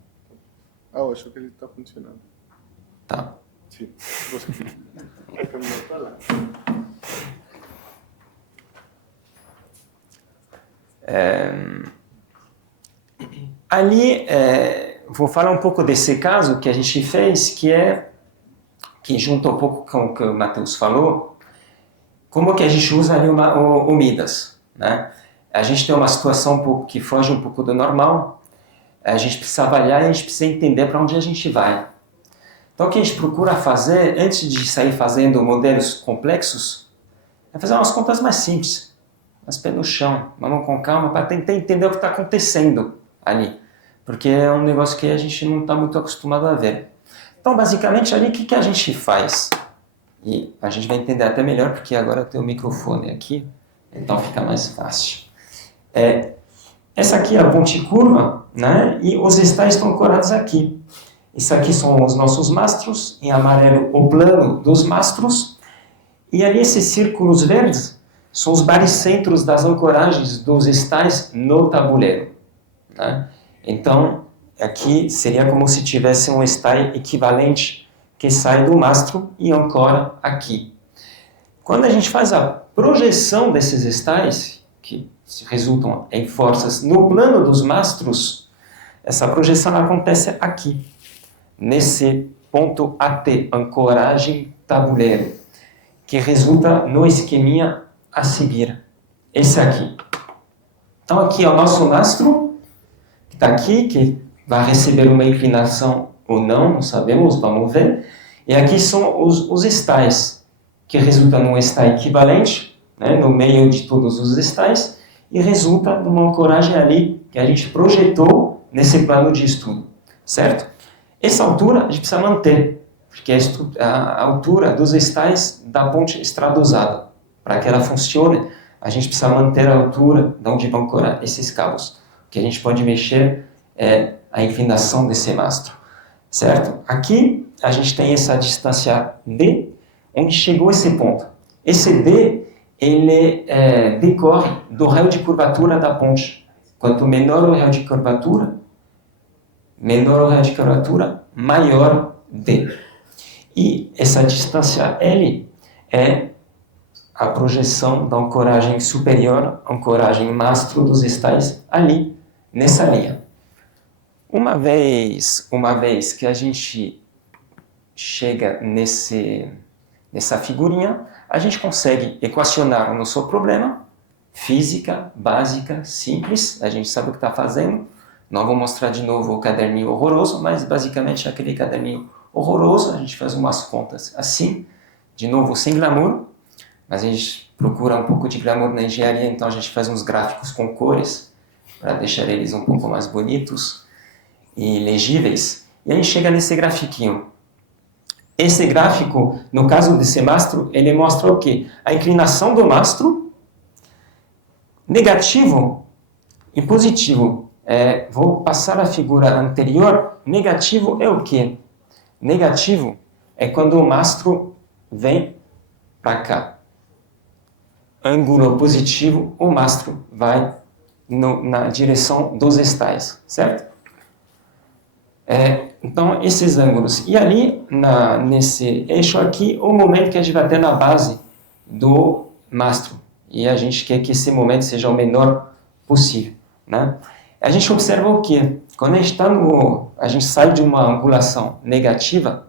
Ah, eu acho que ele está funcionando. Tá. Sim. Você vai caminhar para lá. Ali, vou falar um pouco desse caso que a gente fez, que junta um pouco com o que o Matheus falou, como que a gente usa ali o Midas, né? A gente tem uma situação um pouco que foge um pouco do normal, a gente precisa avaliar e a gente precisa entender para onde a gente vai. Então, o que a gente procura fazer, antes de sair fazendo modelos complexos, é fazer umas contas mais simples, mas pé no chão, vamos com calma, para tentar entender o que está acontecendo ali, porque é um negócio que a gente não está muito acostumado a ver. Então, basicamente, ali, o que a gente faz? E a gente vai entender até melhor, porque agora eu tenho o microfone aqui, então fica mais fácil. Essa aqui é a ponte curva, né? E os estáis estão ancorados aqui. Isso aqui são os nossos mastros, em amarelo o plano dos mastros, e ali esses círculos verdes são os baricentros das ancoragens dos estáis no tabuleiro, né? Então, aqui seria como se tivesse um estai equivalente que sai do mastro e ancora aqui. Quando a gente faz a projeção desses estais, que resultam em forças no plano dos mastros, essa projeção acontece aqui, nesse ponto AT, ancoragem tabuleiro, que resulta no esqueminha a seguir, esse aqui. Então aqui é o nosso mastro, que está aqui, que vai receber uma inclinação ou não sabemos, vamos ver. E aqui são os estais, que resulta num estai equivalente, né, no meio de todos os estais, e resulta numa ancoragem ali que a gente projetou nesse plano de estudo, certo? Essa altura a gente precisa manter, porque é a altura dos estais da ponte estradosada. Para que ela funcione, a gente precisa manter a altura de onde vão ancorar esses cabos. O que a gente pode mexer é a inclinação desse mastro, certo? Aqui a gente tem essa distância D, onde chegou esse ponto. Esse D, ele decorre do raio de curvatura da ponte. Quanto menor o raio de curvatura, maior D. E essa distância L é a projeção da ancoragem superior, ancoragem mastro dos estais, ali, nessa linha. Uma vez que a gente chega nessa figurinha, a gente consegue equacionar o nosso problema, física, básica, simples, a gente sabe o que está fazendo. Não vou mostrar de novo o caderninho horroroso, mas basicamente aquele caderninho horroroso, a gente faz umas contas assim, de novo sem glamour, mas a gente procura um pouco de glamour na engenharia, então a gente faz uns gráficos com cores, para deixar eles um pouco mais bonitos e legíveis, e a gente chega nesse grafiquinho. Esse gráfico, no caso desse mastro, ele mostra o quê? A inclinação do mastro, negativo e positivo. Vou passar a figura anterior. Negativo é o quê? Negativo é quando o mastro vem para cá. Ângulo positivo, o mastro vai na direção dos estais, certo? Então, esses ângulos. E ali, nesse eixo aqui, o momento que a gente vai ter na base do mastro. E a gente quer que esse momento seja o menor possível, né? A gente observa o quê? Quando a gente sai de uma angulação negativa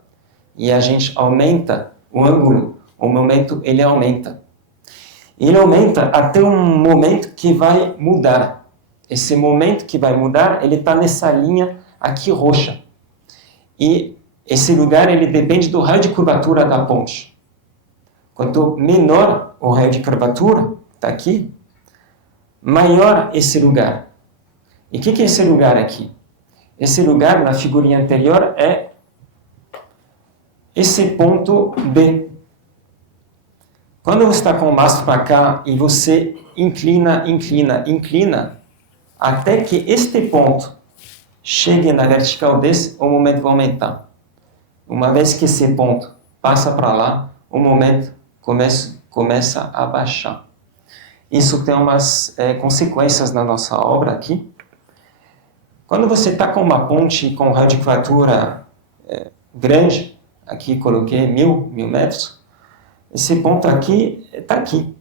e a gente aumenta o ângulo, o momento ele aumenta. Ele aumenta até um momento que vai mudar. Esse momento que vai mudar, ele está nessa linha aqui roxa. E esse lugar ele depende do raio de curvatura da ponte. Quanto menor o raio de curvatura, está aqui, maior esse lugar. E o que é esse lugar aqui? Esse lugar, na figurinha anterior, é esse ponto B. Quando você está com o mastro para cá e você inclina, até que este ponto chegue na vertical desse, o momento vai aumentar. Uma vez que esse ponto passa para lá, o momento começa a baixar. Isso tem umas consequências na nossa obra aqui. Quando você está com uma ponte com raio de curvatura grande, aqui coloquei 1000 metros, esse ponto aqui está aqui.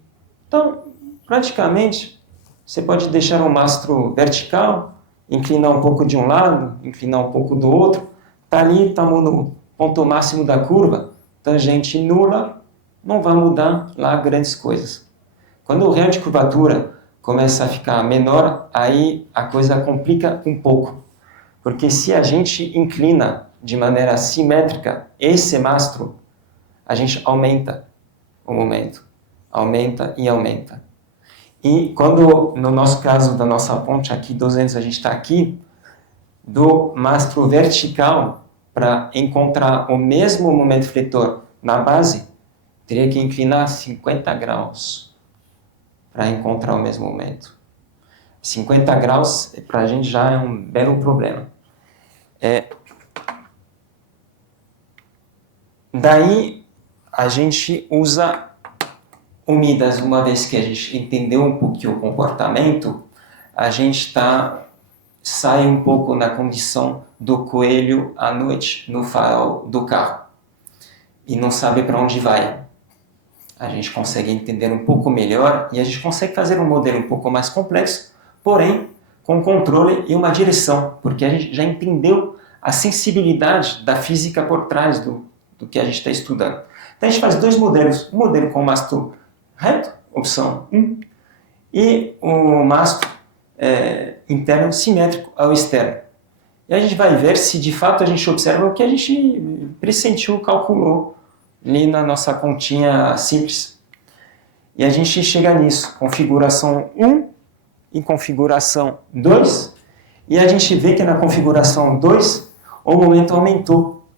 Então, praticamente, você pode deixar o mastro vertical, inclinar um pouco de um lado, inclinar um pouco do outro. Está ali, estamos no ponto máximo da curva, tangente nula, não vai mudar lá grandes coisas. Quando o raio de curvatura começa a ficar menor, aí a coisa complica um pouco. Porque se a gente inclina de maneira simétrica esse mastro, a gente aumenta o momento. Aumenta e aumenta. E quando, no nosso caso da nossa ponte aqui, 200, a gente está aqui, do mastro vertical, para encontrar o mesmo momento fletor na base, teria que inclinar 50 graus para encontrar o mesmo momento. 50 graus, para a gente já é um belo problema. Daí, a gente usa o Midas, uma vez que a gente entendeu um pouquinho o comportamento, a gente sai um pouco na condição do coelho à noite no farol do carro e não sabe para onde vai. A gente consegue entender um pouco melhor e a gente consegue fazer um modelo um pouco mais complexo, porém com controle e uma direção, porque a gente já entendeu a sensibilidade da física por trás do que a gente está estudando. Então a gente faz dois modelos, um modelo com mastro reto, opção 1, e o mastro interno simétrico ao externo. E a gente vai ver se de fato a gente observa o que a gente pressentiu, calculou ali na nossa continha simples. E a gente chega nisso, configuração 1 e configuração 2, e a gente vê que na configuração 2 o momento aumentou,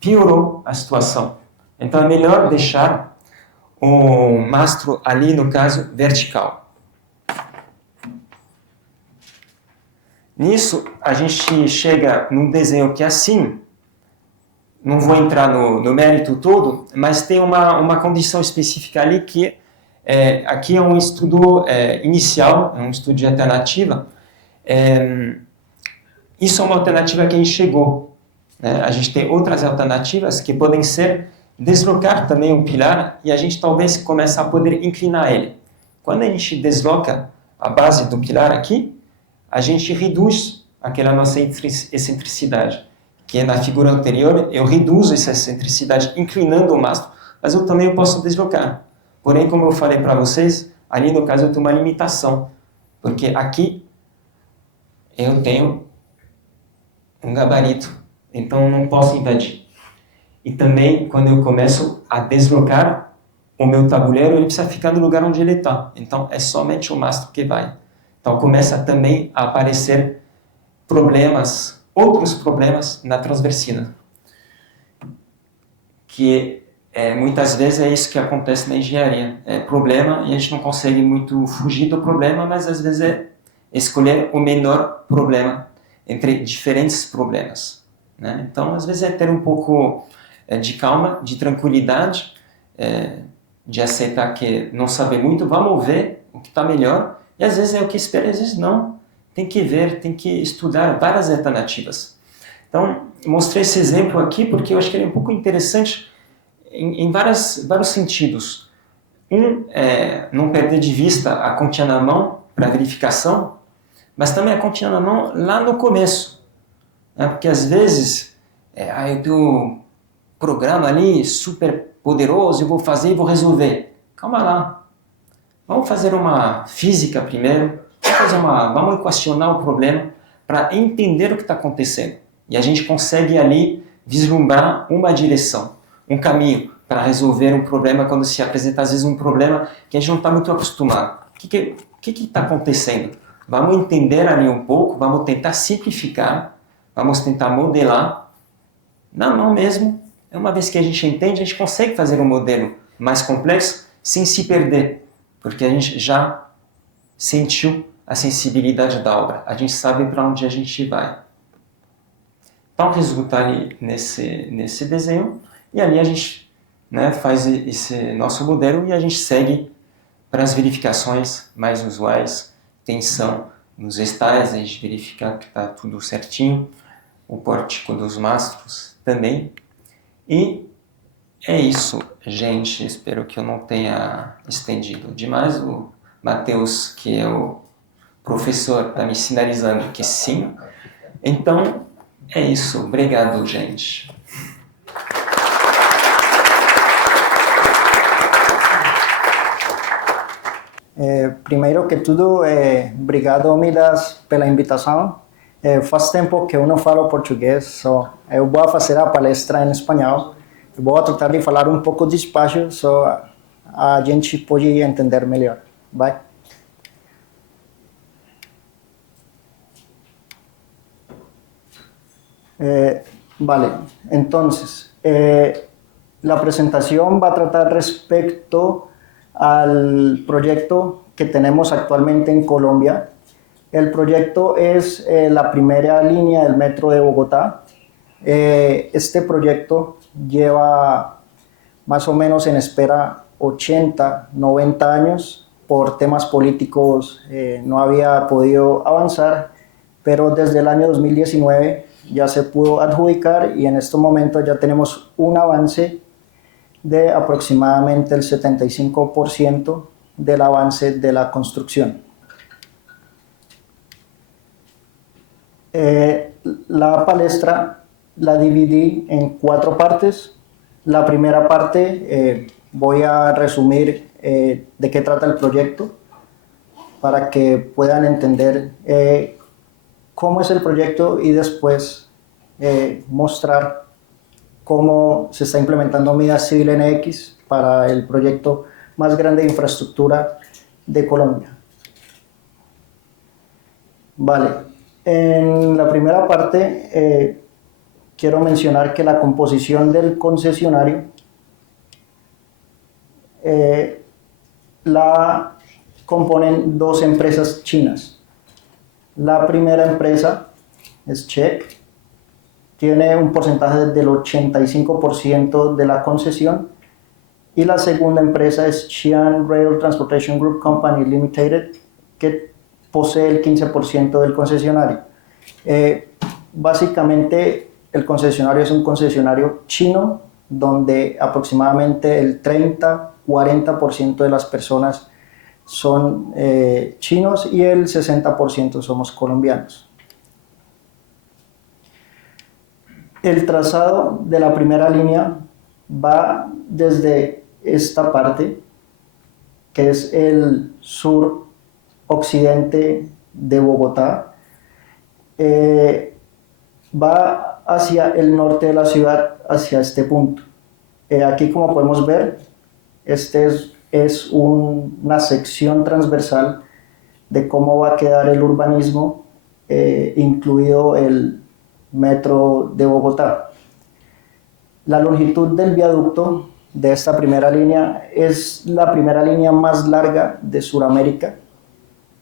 piorou a situação. Então é melhor deixar o mastro ali, no caso, vertical. Nisso, a gente chega num desenho que é assim, não vou entrar no mérito todo, mas tem uma condição específica ali que aqui é um estudo inicial, é um estudo de alternativa. Isso é uma alternativa que a gente chegou. A gente tem outras alternativas que podem ser deslocar também um pilar e a gente talvez comece a poder inclinar ele. Quando a gente desloca a base do pilar aqui, a gente reduz aquela nossa excentricidade, que na figura anterior eu reduzo essa excentricidade inclinando o mastro, mas eu também posso deslocar. Porém, como eu falei para vocês, ali no caso eu tenho uma limitação, porque aqui eu tenho um gabarito, então eu não posso invadir. E também, quando eu começo a deslocar o meu tabuleiro, ele precisa ficar no lugar onde ele está. Então, é somente o mastro que vai. Então, começa também a aparecer problemas, outros problemas na transversina. Que muitas vezes é isso que acontece na engenharia. É problema e a gente não consegue muito fugir do problema, mas às vezes é escolher o menor problema entre diferentes problemas. Então, às vezes é ter um pouco de calma, de tranquilidade, de aceitar que não sabe muito, vamos ver o que está melhor, e às vezes é o que espera, às vezes não. Tem que ver, tem que estudar várias alternativas. Então, mostrei esse exemplo aqui porque eu acho que ele é um pouco interessante em vários sentidos. Não perder de vista a continha na mão para verificação, mas também a continha na mão lá no começo. Porque às vezes, eu tenho um programa ali super poderoso, eu vou fazer e vou resolver. Calma lá. Vamos fazer uma física primeiro, vamos equacionar o problema para entender o que está acontecendo. E a gente consegue ali vislumbrar uma direção, um caminho para resolver um problema quando se apresenta às vezes um problema que a gente não está muito acostumado. O que está acontecendo? Vamos entender ali um pouco, vamos tentar simplificar, vamos tentar modelar. Na mão mesmo, uma vez que a gente entende, a gente consegue fazer um modelo mais complexo sem se perder, porque a gente já sentiu a sensibilidade da obra, a gente sabe para onde a gente vai. Então resulta ali nesse desenho, e ali a gente faz esse nosso modelo e a gente segue para as verificações mais usuais, tensão nos estais, a gente verifica que está tudo certinho, o pórtico dos mastros também. E é isso, gente. Espero que eu não tenha estendido demais. O Matheus, que é o professor está me sinalizando que sim. Então, é isso. Obrigado, gente. Primeiro que tudo, obrigado, Midas, pela invitação. Faz tempo que eu não falo português, só eu vou fazer a palestra em espanhol. Eu vou tratar de falar um pouco despacio, só a gente pode entender melhor. Vai? Vale, entonces, la presentación va a tratar respecto al proyecto que tenemos actualmente en Colombia. El proyecto es la primera línea del metro de Bogotá. Este proyecto lleva más o menos en espera 80, 90 años. Por temas políticos no había podido avanzar, pero desde el año 2019 ya se pudo adjudicar y en estos momentos ya tenemos un avance de aproximadamente el 75% del avance de la construcción. La palestra la dividí en 4 partes. La primera parte voy a resumir de qué trata el proyecto para que puedan entender cómo es el proyecto y después mostrar cómo se está implementando Midas Civil NX para el proyecto más grande de infraestructura de Colombia. Vale. En la primera parte quiero mencionar que la composición del concesionario la componen 2 empresas chinas. La primera empresa es CHEC, tiene un porcentaje del 85% de la concesión, y la segunda empresa es Xi'an Rail Transportation Group Company Limited, que posee el 15% del concesionario. Básicamente el concesionario es un concesionario chino donde aproximadamente el 30-40% de las personas son chinos y el 60% somos colombianos. El trazado de la primera línea va desde esta parte, que es el sur occidente de Bogotá, va hacia el norte de la ciudad, hacia este punto. Aquí, como podemos ver, este es una sección transversal de cómo va a quedar el urbanismo, incluido el metro de Bogotá. La longitud del viaducto de esta primera línea es la primera línea más larga de Sudamérica.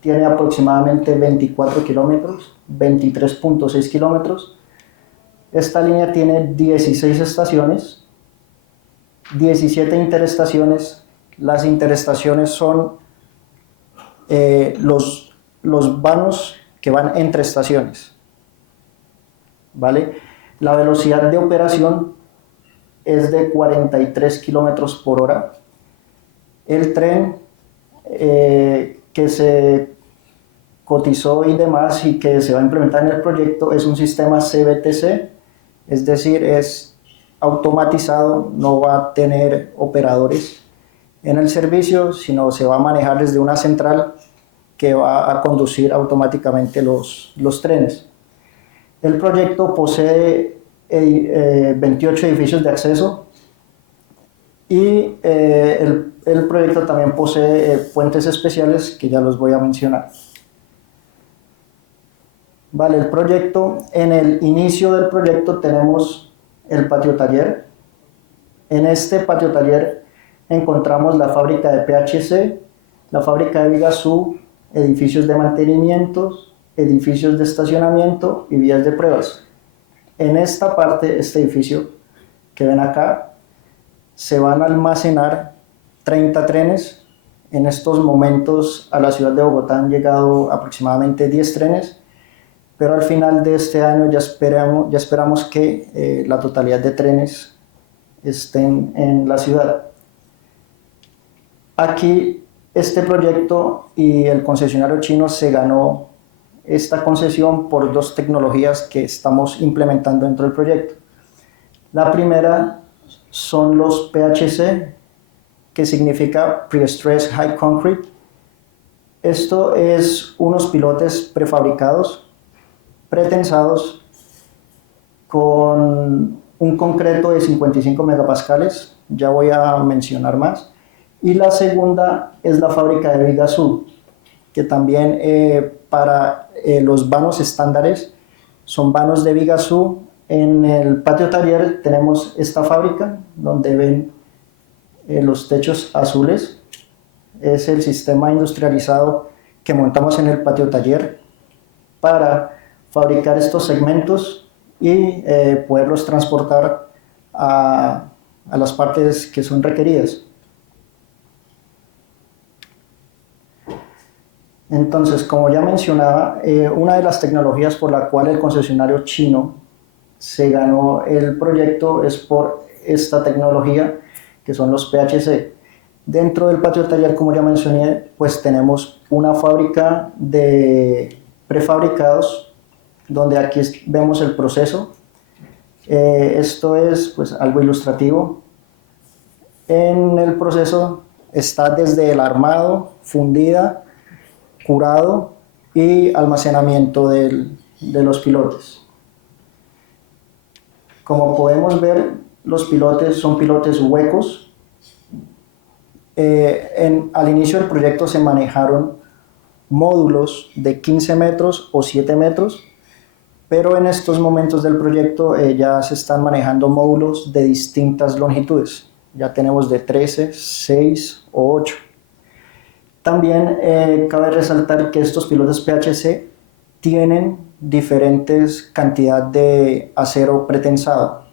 Tiene aproximadamente 24 kilómetros, 23.6 kilómetros. Esta línea tiene 16 estaciones, 17 interestaciones. Las interestaciones son los vanos que van entre estaciones, ¿vale? La velocidad de operación es de 43 kilómetros por hora. El tren que se cotizó y demás y que se va a implementar en el proyecto es un sistema CBTC, es decir, es automatizado, no va a tener operadores en el servicio, sino se va a manejar desde una central que va a conducir automáticamente los trenes. El proyecto posee 28 edificios de acceso y el proyecto también posee puentes especiales que ya los voy a mencionar. Vale, el proyecto, en el inicio del proyecto tenemos el patio taller. En este patio taller encontramos la fábrica de PHC, la fábrica de Vigasú, edificios de mantenimiento, edificios de estacionamiento y vías de pruebas. En esta parte, este edificio que ven acá, se van a almacenar 30 trenes. En estos momentos a la ciudad de Bogotá han llegado aproximadamente 10 trenes, pero al final de este año ya esperamos que la totalidad de trenes estén en la ciudad. Aquí Este proyecto y el concesionario chino se ganó esta concesión por dos tecnologías que estamos implementando dentro del proyecto. La primera son los PHC, que significa Pre-Stressed High Concrete. Esto es unos pilotes prefabricados, pretensados, con un concreto de 55 megapascales, ya voy a mencionar más. Y la segunda es la fábrica de viga azul, que también para los vanos estándares son vanos de viga azul. En el patio taller tenemos esta fábrica donde ven los techos azules. Es el sistema industrializado que montamos en el patio taller para fabricar estos segmentos y poderlos transportar a las partes que son requeridas. Entonces, como ya mencionaba, una de las tecnologías por la cual el concesionario chino se ganó el proyecto es por esta tecnología, que son los PHC. Dentro del patio taller, como ya mencioné, pues tenemos una fábrica de prefabricados, donde aquí vemos el proceso. Esto es pues algo ilustrativo. En el proceso está desde el armado, fundida, curado y almacenamiento de los pilotes. Como podemos ver, los pilotes son pilotes huecos. Al inicio del proyecto se manejaron módulos de 15 metros o 7 metros, pero en estos momentos del proyecto ya se están manejando módulos de distintas longitudes. Ya tenemos de 13, 6 o 8. También cabe resaltar que estos pilotes PHC tienen diferentes cantidades de acero pretensado.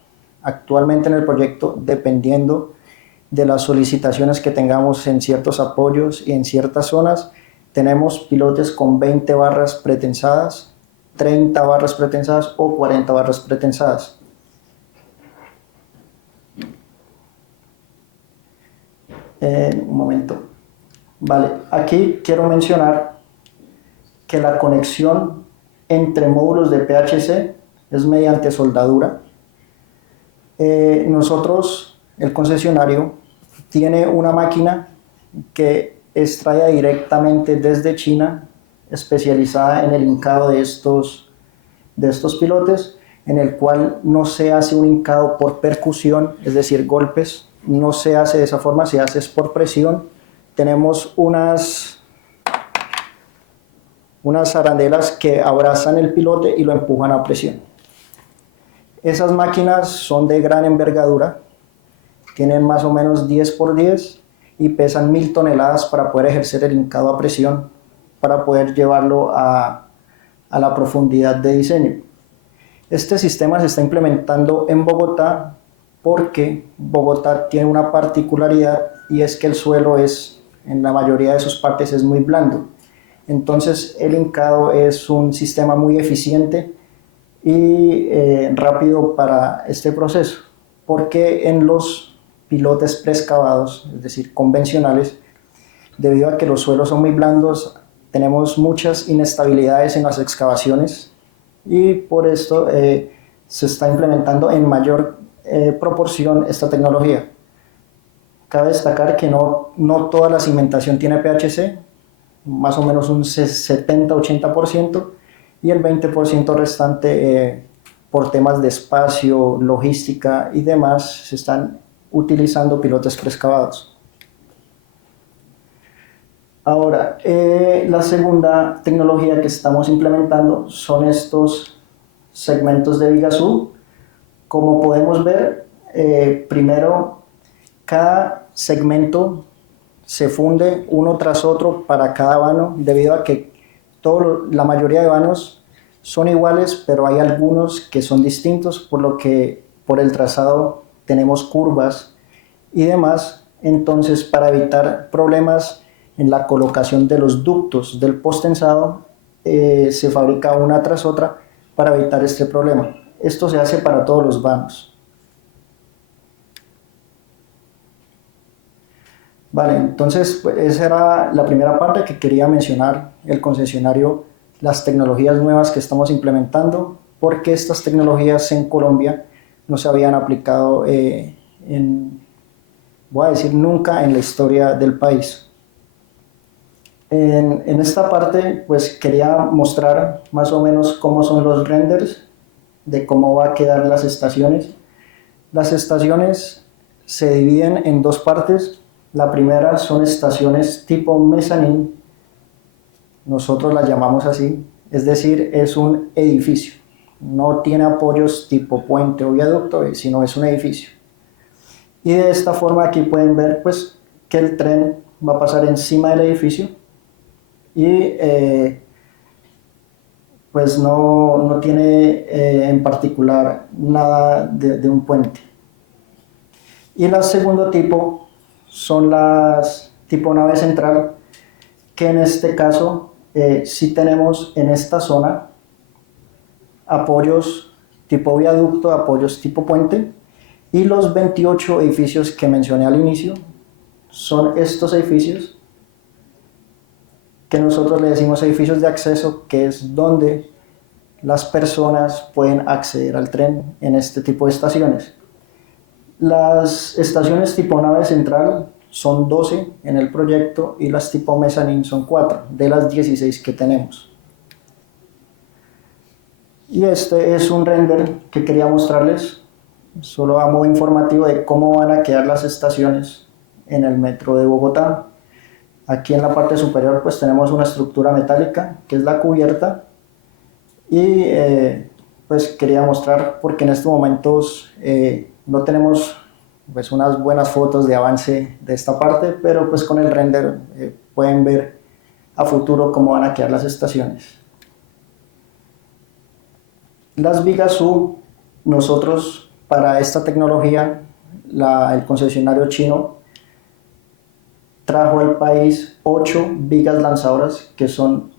Actualmente en el proyecto, dependiendo de las solicitaciones que tengamos en ciertos apoyos y en ciertas zonas, tenemos pilotes con 20 barras pretensadas, 30 barras pretensadas o 40 barras pretensadas. Un momento. Vale, aquí quiero mencionar que la conexión entre módulos de PHC es mediante soldadura. Nosotros, el concesionario, tiene una máquina que extrae directamente desde China, especializada en el hincado de estos pilotes, en el cual no se hace un hincado por percusión, es decir, golpes, no se hace de esa forma, se hace por presión. Tenemos unas arandelas que abrazan el pilote y lo empujan a presión. Esas máquinas son de gran envergadura, tienen más o menos 10 por 10 y pesan 1000 toneladas para poder ejercer el hincado a presión, para poder llevarlo a la profundidad de diseño. Este sistema se está implementando en Bogotá porque Bogotá tiene una particularidad y es que el suelo en la mayoría de sus partes es muy blando. Entonces el hincado es un sistema muy eficiente y rápido para este proceso, porque en los pilotes preexcavados, es decir, convencionales, debido a que los suelos son muy blandos, tenemos muchas inestabilidades en las excavaciones y por esto se está implementando en mayor proporción esta tecnología. Cabe destacar que no toda la cimentación tiene PHC, más o menos un 70-80%, y el 20% restante por temas de espacio, logística y demás se están utilizando pilotes preexcavados. Ahora, la segunda tecnología que estamos implementando son estos segmentos de viga azul. Como podemos ver, primero cada segmento se funde uno tras otro para cada vano, debido a que la mayoría de vanos son iguales, pero hay algunos que son distintos, por lo que por el trazado tenemos curvas y demás. Entonces, para evitar problemas en la colocación de los ductos del post-tensado, se fabrica una tras otra para evitar este problema. Esto se hace para todos los vanos. Vale, entonces pues, esa era la primera parte que quería mencionar, el concesionario, las tecnologías nuevas que estamos implementando, porque estas tecnologías en Colombia no se habían aplicado voy a decir, nunca en la historia del país. En esta parte, pues quería mostrar más o menos cómo son los renders, de cómo va a quedar las estaciones. Las estaciones se dividen en dos partes. La primera son estaciones tipo mezzanine, nosotros las llamamos así, es decir, es un edificio. No tiene apoyos tipo puente o viaducto, sino es un edificio. Y de esta forma aquí pueden ver pues, que el tren va a pasar encima del edificio y pues no tiene en particular nada de un puente. Y el segundo tipo son las tipo nave central, que en este caso sí tenemos en esta zona apoyos tipo viaducto, apoyos tipo puente, y los 28 edificios que mencioné al inicio son estos edificios que nosotros le decimos edificios de acceso, que es donde las personas pueden acceder al tren en este tipo de estaciones. Las estaciones tipo nave central son 12 en el proyecto y las tipo mezzanine son 4 de las 16 que tenemos. Y este es un render que quería mostrarles, solo a modo informativo de cómo van a quedar las estaciones en el metro de Bogotá. Aquí en la parte superior pues tenemos una estructura metálica que es la cubierta y pues quería mostrar porque en estos momentos no tenemos pues unas buenas fotos de avance de esta parte, pero pues con el render pueden ver a futuro cómo van a quedar las estaciones. Las vigas U, nosotros para esta tecnología, el concesionario chino trajo al país 8 vigas lanzadoras, que son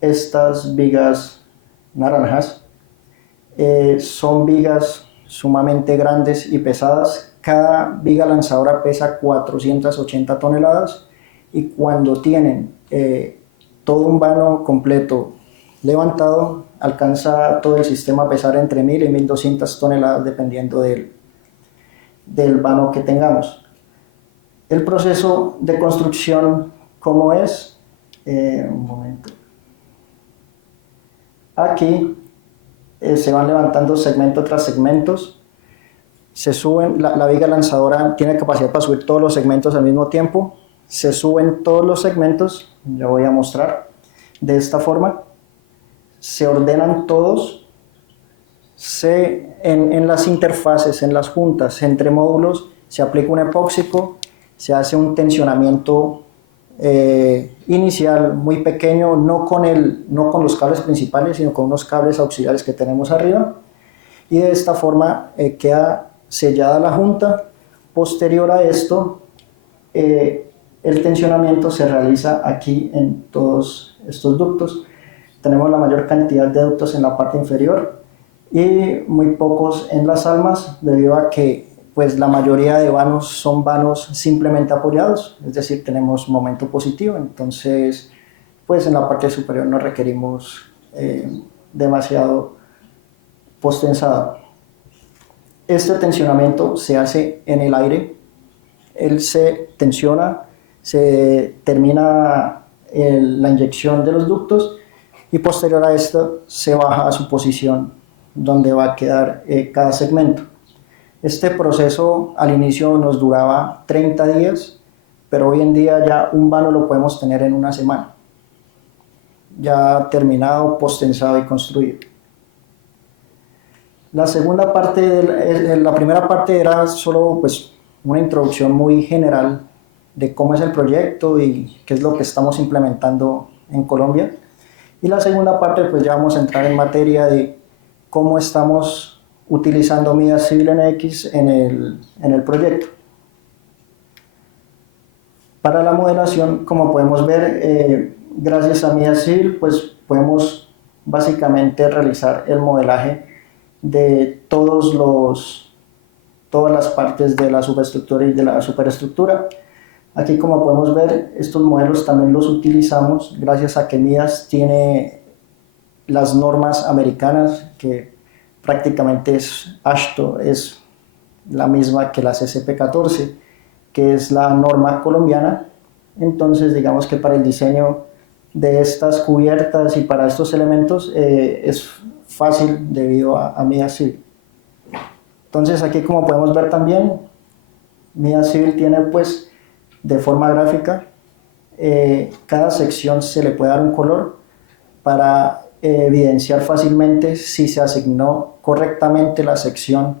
estas vigas naranjas. Son vigas sumamente grandes y pesadas. Cada viga lanzadora pesa 480 toneladas y cuando tienen todo un vano completo levantado, alcanza todo el sistema a pesar entre 1000 y 1200 toneladas dependiendo del vano que tengamos. El proceso de construcción, ¿cómo es? Un momento. Aquí se van levantando segmento tras segmentos. Se suben, la viga lanzadora tiene capacidad para subir todos los segmentos al mismo tiempo. Se suben todos los segmentos, ya voy a mostrar, de esta forma. Se ordenan todos. En las interfaces, en las juntas entre módulos, se aplica un epóxico, se hace un tensionamiento inicial muy pequeño, no con los cables principales, sino con unos cables auxiliares que tenemos arriba, y de esta forma queda sellada la junta. Posterior a esto, el tensionamiento se realiza aquí en todos estos ductos. Tenemos la mayor cantidad de ductos en la parte inferior y muy pocos en las almas, debido a que pues la mayoría de vanos son vanos simplemente apoyados, es decir, tenemos momento positivo, entonces pues en la parte superior no requerimos demasiado postensado. Este tensionamiento se hace en el aire, él se tensiona, se termina la inyección de los ductos y posterior a esto se baja a su posición donde va a quedar cada segmento. Este proceso al inicio nos duraba 30 días, pero hoy en día ya un vano lo podemos tener en una semana, ya terminado, postensado y construido. La segunda parte, la primera parte era solo pues, una introducción muy general de cómo es el proyecto y qué es lo que estamos implementando en Colombia. Y la segunda parte pues ya vamos a entrar en materia de cómo estamos utilizando MIDAS Civil NX en el proyecto. Para la modelación, como podemos ver, gracias a MIDAS Civil, pues podemos básicamente realizar el modelaje de todas las partes de la subestructura y de la superestructura. Aquí, como podemos ver, estos modelos también los utilizamos gracias a que Midas tiene las normas americanas, que prácticamente es AASHTO, es la misma que la CCP14, que es la norma colombiana. Entonces, digamos que para el diseño de estas cubiertas y para estos elementos es fácil debido a Midas Civil. Entonces, aquí, como podemos ver también, Midas Civil tiene pues de forma gráfica, cada sección se le puede dar un color para evidenciar fácilmente si se asignó correctamente la sección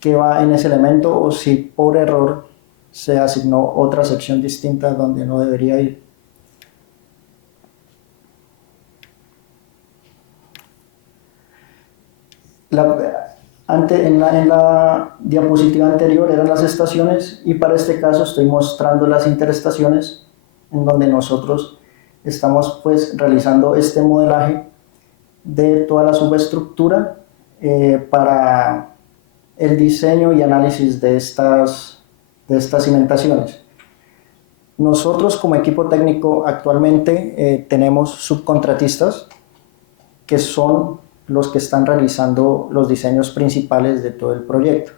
que va en ese elemento o si por error se asignó otra sección distinta donde no debería ir. En la diapositiva anterior eran las estaciones y para este caso estoy mostrando las interestaciones en donde nosotros estamos pues realizando este modelaje de toda la subestructura para el diseño y análisis de estas cimentaciones. Nosotros como equipo técnico actualmente tenemos subcontratistas que son los que están realizando los diseños principales de todo el proyecto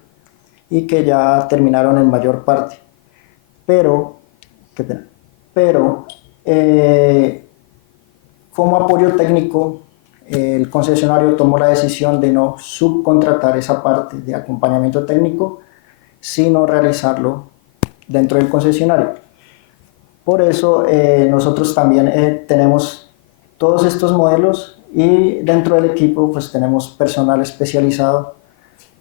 y que ya terminaron en mayor parte. Pero como apoyo técnico, el concesionario tomó la decisión de no subcontratar esa parte de acompañamiento técnico, sino realizarlo dentro del concesionario. Por eso nosotros también tenemos todos estos modelos y dentro del equipo pues tenemos personal especializado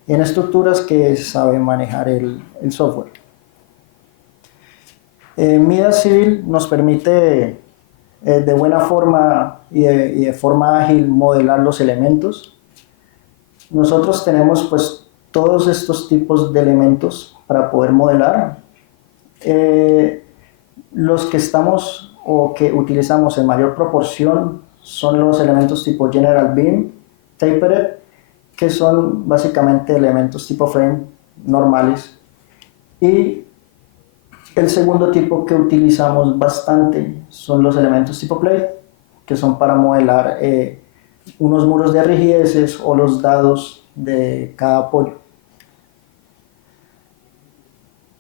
en estructuras que sabe manejar el software. Midas Civil nos permite de buena forma y de forma ágil modelar los elementos. Nosotros tenemos pues todos estos tipos de elementos para poder modelar. Los que estamos o que utilizamos en mayor proporción son los elementos tipo General Beam, Tapered, que son básicamente elementos tipo frame normales. Y el segundo tipo que utilizamos bastante son los elementos tipo Plate, que son para modelar unos muros de rigideces o los dados de cada apoyo.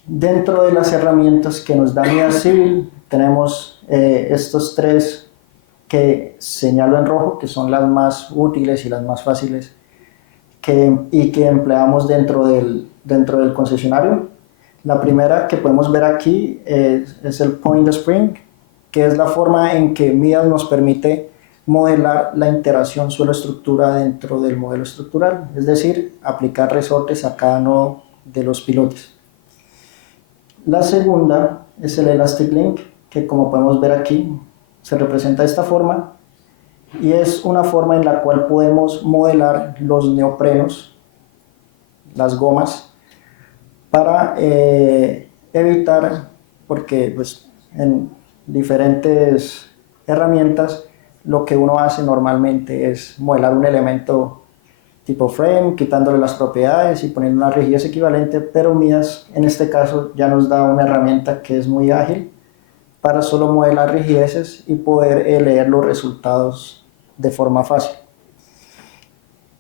Dentro de las herramientas que nos da Midas Civil tenemos estos tres que señalo en rojo, que son las más útiles y las más fáciles y que empleamos dentro del concesionario. La primera que podemos ver aquí es el Point Spring, que es la forma en que Midas nos permite modelar la interacción suelo-estructura dentro del modelo estructural, es decir, aplicar resortes a cada nodo de los pilotes. La segunda es el Elastic Link, que como podemos ver aquí, se representa de esta forma y es una forma en la cual podemos modelar los neoprenos, las gomas, para evitar, porque pues, en diferentes herramientas lo que uno hace normalmente es modelar un elemento tipo frame, quitándole las propiedades y poniendo una rigidez equivalente, pero Midas en este caso ya nos da una herramienta que es muy ágil para solo modelar rigideces y poder leer los resultados de forma fácil.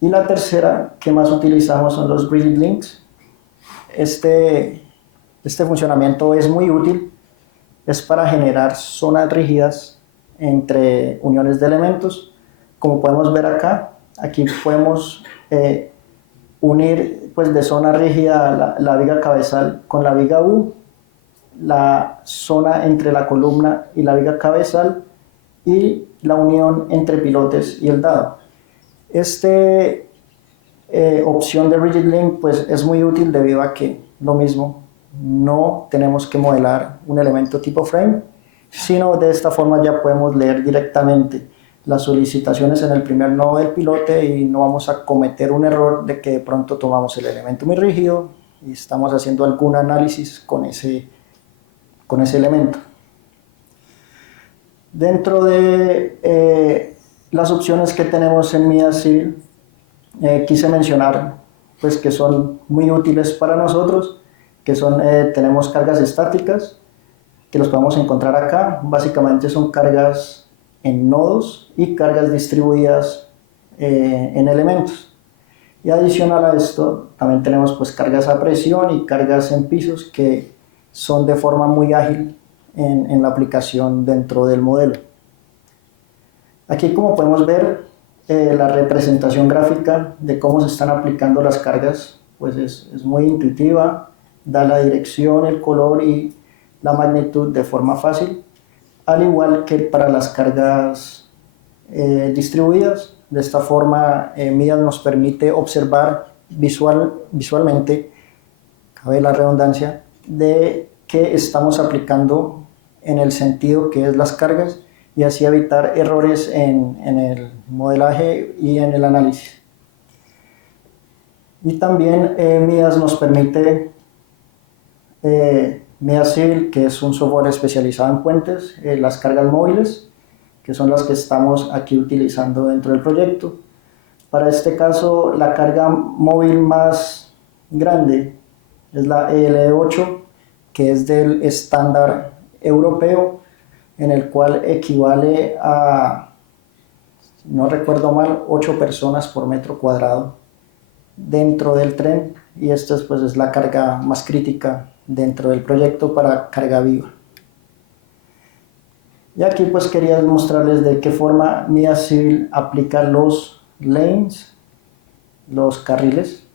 Y la tercera que más utilizamos son los Rigid Links. Este funcionamiento es muy útil, es para generar zonas rígidas entre uniones de elementos. Como podemos ver acá, aquí podemos unir pues, de zona rígida la viga cabezal con la viga U, la zona entre la columna y la viga cabezal y la unión entre pilotes y el dado. Esta opción de Rigid Link pues, es muy útil debido a que lo mismo, no tenemos que modelar un elemento tipo frame, sino de esta forma ya podemos leer directamente las solicitaciones en el primer nodo del pilote y no vamos a cometer un error de que de pronto tomamos el elemento muy rígido y estamos haciendo algún análisis con ese elemento. Dentro de las opciones que tenemos en Midas Civil, quise mencionar pues, que son muy útiles para nosotros, que son, tenemos cargas estáticas, que los podemos encontrar acá. Básicamente son cargas en nodos y cargas distribuidas en elementos. Y adicional a esto, también tenemos pues cargas a presión y cargas en pisos que son de forma muy ágil en la aplicación dentro del modelo. Aquí, como podemos ver, la representación gráfica de cómo se están aplicando las cargas pues es muy intuitiva, da la dirección, el color y la magnitud de forma fácil, al igual que para las cargas distribuidas. De esta forma, Midas nos permite observar visualmente, cabe la redundancia, de qué estamos aplicando en el sentido que es las cargas y así evitar errores en el modelaje y en el análisis. Y también Midas nos permite Midas Civil, que es un software especializado en puentes, las cargas móviles, que son las que estamos aquí utilizando dentro del proyecto. Para este caso, la carga móvil más grande es la EL8, que es del estándar europeo, en el cual equivale a, si no recuerdo mal, 8 personas por metro cuadrado dentro del tren, y esta pues, es la carga más crítica dentro del proyecto para carga viva. Y aquí pues quería mostrarles de qué forma Midas Civil aplica los lanes, los carriles,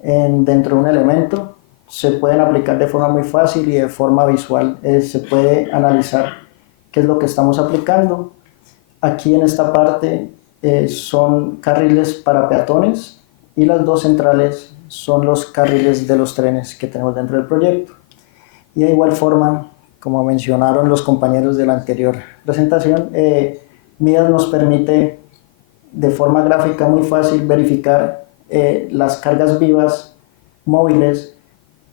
dentro de un elemento. Se pueden aplicar de forma muy fácil y de forma visual. Se puede analizar qué es lo que estamos aplicando. Aquí en esta parte son carriles para peatones y las dos centrales son los carriles de los trenes que tenemos dentro del proyecto. Y de igual forma, como mencionaron los compañeros de la anterior presentación, Midas nos permite de forma gráfica muy fácil verificar las cargas vivas móviles,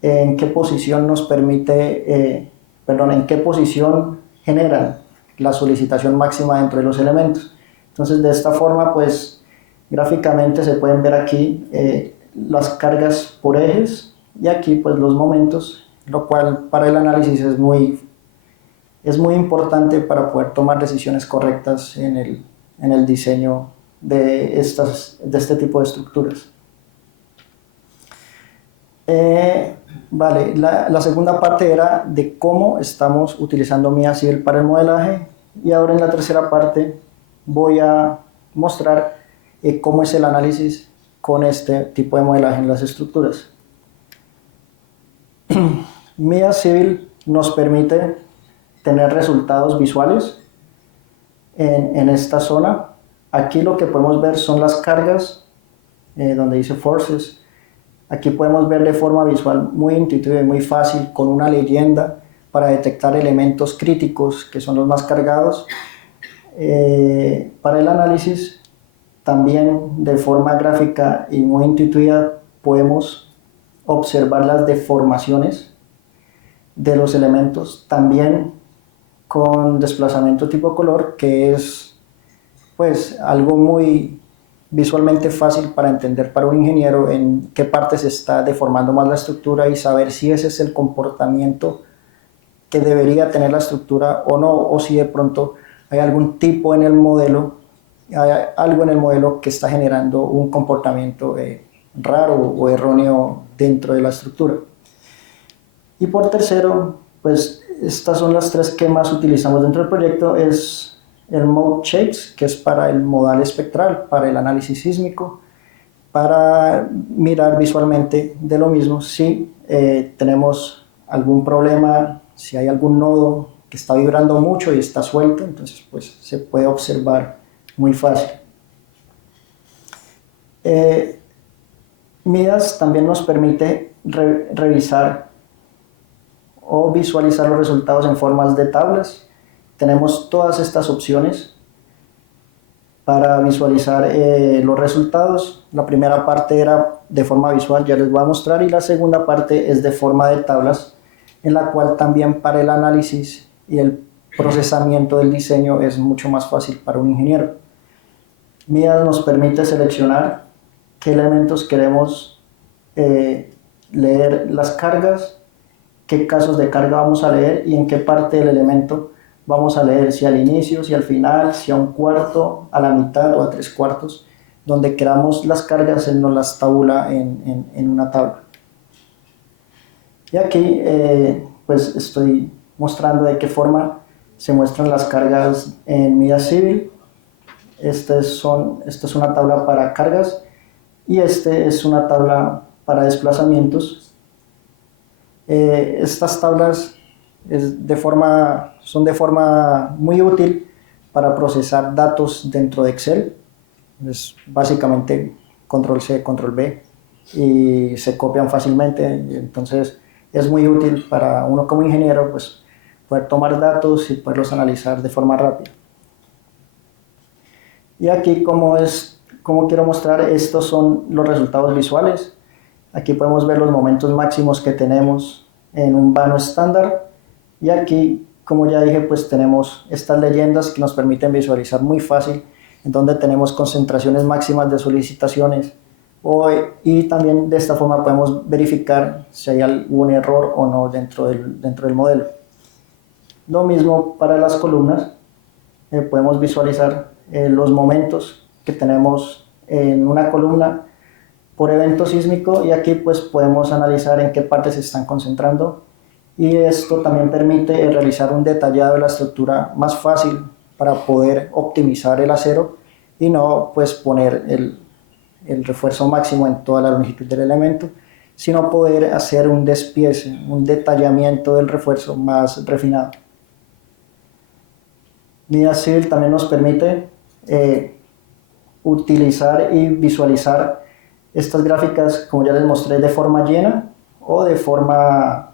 en qué posición nos permite, en qué posición generan la solicitación máxima dentro de los elementos. Entonces, de esta forma, pues gráficamente se pueden ver aquí las cargas por ejes y aquí pues los momentos, lo cual para el análisis es muy importante para poder tomar decisiones correctas en el diseño de este tipo de estructuras. Vale, la segunda parte era de cómo estamos utilizando Midas Civil para el modelaje, y ahora en la tercera parte voy a mostrar cómo es el análisis con este tipo de modelaje en las estructuras. Midas Civil nos permite tener resultados visuales en esta zona. Aquí lo que podemos ver son las cargas, donde dice forces. Aquí podemos ver de forma visual muy intuitiva y muy fácil, con una leyenda para detectar elementos críticos que son los más cargados. Para el análisis, también de forma gráfica y muy intuitiva, podemos observar las deformaciones de los elementos, también con desplazamiento tipo color, que es pues algo muy visualmente fácil para entender para un ingeniero en qué parte se está deformando más la estructura y saber si ese es el comportamiento que debería tener la estructura o no, o si de pronto hay algún tipo en el modelo, hay algo en el modelo que está generando un comportamiento raro o erróneo dentro de la estructura. Y por tercero, pues estas son las tres que más utilizamos dentro del proyecto. Es el Mode Shapes, que es para el modal espectral, para el análisis sísmico, para mirar visualmente de lo mismo si tenemos algún problema, si hay algún nodo que está vibrando mucho y está suelto, entonces pues se puede observar muy fácil. Midas también nos permite revisar o visualizar los resultados en formas de tablas. Tenemos todas estas opciones para visualizar los resultados. La primera parte era de forma visual, ya les voy a mostrar, y la segunda parte es de forma de tablas, en la cual también para el análisis y el procesamiento del diseño es mucho más fácil para un ingeniero. Midas nos permite seleccionar qué elementos queremos leer las cargas qué casos de carga vamos a leer y en qué parte del elemento vamos a leer, si al inicio, si al final, si a un cuarto, a la mitad o a 3/4, donde queramos las cargas, él nos las tabula en una tabla. Y aquí pues estoy mostrando de qué forma se muestran las cargas en Midas Civil. Esta es una tabla para cargas y es una tabla para desplazamientos. Estas tablas son de forma muy útil para procesar datos dentro de Excel. Es básicamente control C, control V y se copian fácilmente. Entonces es muy útil para uno como ingeniero pues, poder tomar datos y poderlos analizar de forma rápida. Y aquí como quiero mostrar, estos son los resultados visuales. Aquí podemos ver los momentos máximos que tenemos en un vano estándar. Y aquí, como ya dije, pues tenemos estas leyendas que nos permiten visualizar muy fácil en donde tenemos concentraciones máximas de solicitaciones. Y también de esta forma podemos verificar si hay algún error o no dentro del modelo. Lo mismo para las columnas. Podemos visualizar los momentos que tenemos en una columna por evento sísmico y aquí pues podemos analizar en qué partes se están concentrando y esto también permite realizar un detallado de la estructura más fácil para poder optimizar el acero y no pues poner el refuerzo máximo en toda la longitud del elemento, sino poder hacer un despiece, un detallamiento del refuerzo más refinado. Midas Civil también nos permite utilizar y visualizar estas gráficas, como ya les mostré, de forma llena o de forma,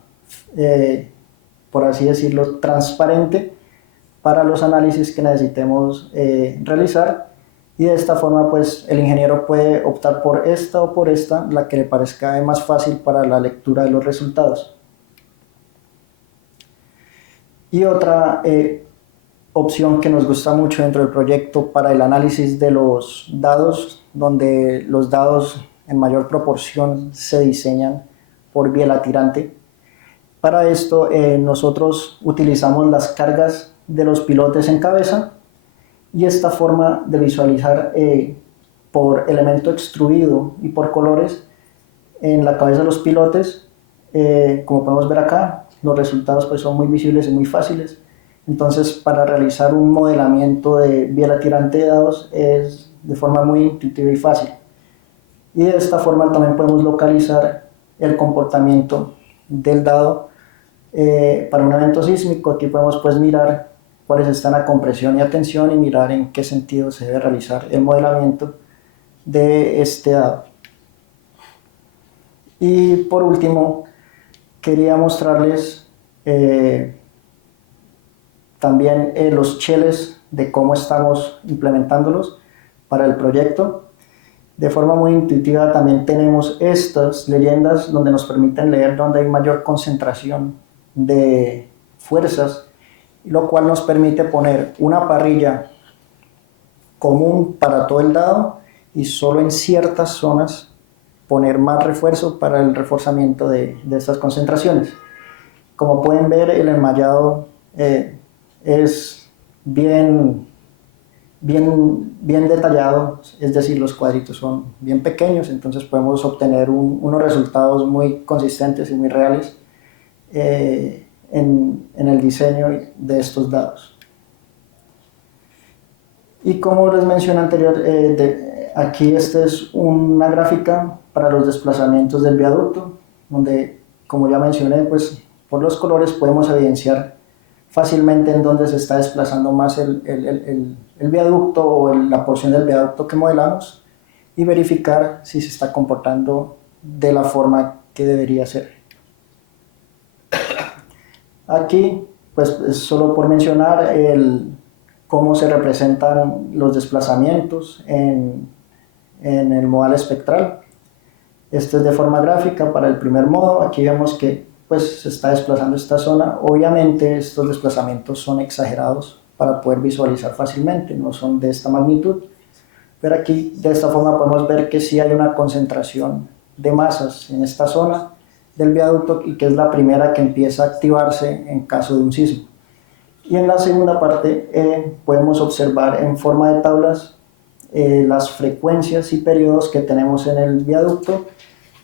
por así decirlo, transparente para los análisis que necesitemos realizar. Y de esta forma, pues, el ingeniero puede optar por esta o por esta, la que le parezca más fácil para la lectura de los resultados. Y otra opción que nos gusta mucho dentro del proyecto para el análisis de los dados, donde los dados en mayor proporción se diseñan por biela tirante. Para esto nosotros utilizamos las cargas de los pilotes en cabeza y esta forma de visualizar por elemento extruido y por colores en la cabeza de los pilotes, como podemos ver acá, los resultados pues, son muy visibles y muy fáciles. Entonces, para realizar un modelamiento de biela tirante de dados es de forma muy intuitiva y fácil. Y de esta forma también podemos localizar el comportamiento del dado para un evento sísmico. Aquí podemos pues mirar cuáles están a compresión y a tensión y mirar en qué sentido se debe realizar el modelamiento de este dado. Y por último, quería mostrarles también los cheles de cómo estamos implementándolos para el proyecto. De forma muy intuitiva también tenemos estas leyendas donde nos permiten leer dónde hay mayor concentración de fuerzas, lo cual nos permite poner una parrilla común para todo el dado y solo en ciertas zonas poner más refuerzo para el reforzamiento de estas concentraciones. Como pueden ver, el enmallado es bien detallado, es decir, los cuadritos son bien pequeños, entonces podemos obtener unos resultados muy consistentes y muy reales en el diseño de estos dados. Y como les mencioné anterior, aquí esta es una gráfica para los desplazamientos del viaducto, donde, como ya mencioné, pues por los colores podemos evidenciar fácilmente en dónde se está desplazando más el viaducto o la porción del viaducto que modelamos y verificar si se está comportando de la forma que debería ser. Aquí, pues solo por mencionar cómo se representan los desplazamientos en el modal espectral. Este es de forma gráfica para el primer modo. Aquí vemos que pues se está desplazando esta zona. Obviamente estos desplazamientos son exagerados para poder visualizar fácilmente, no son de esta magnitud, pero aquí de esta forma podemos ver que sí hay una concentración de masas en esta zona, del viaducto y que es la primera que empieza a activarse en caso de un sismo. Y en la segunda parte podemos observar en forma de tablas las frecuencias y periodos que tenemos en el viaducto,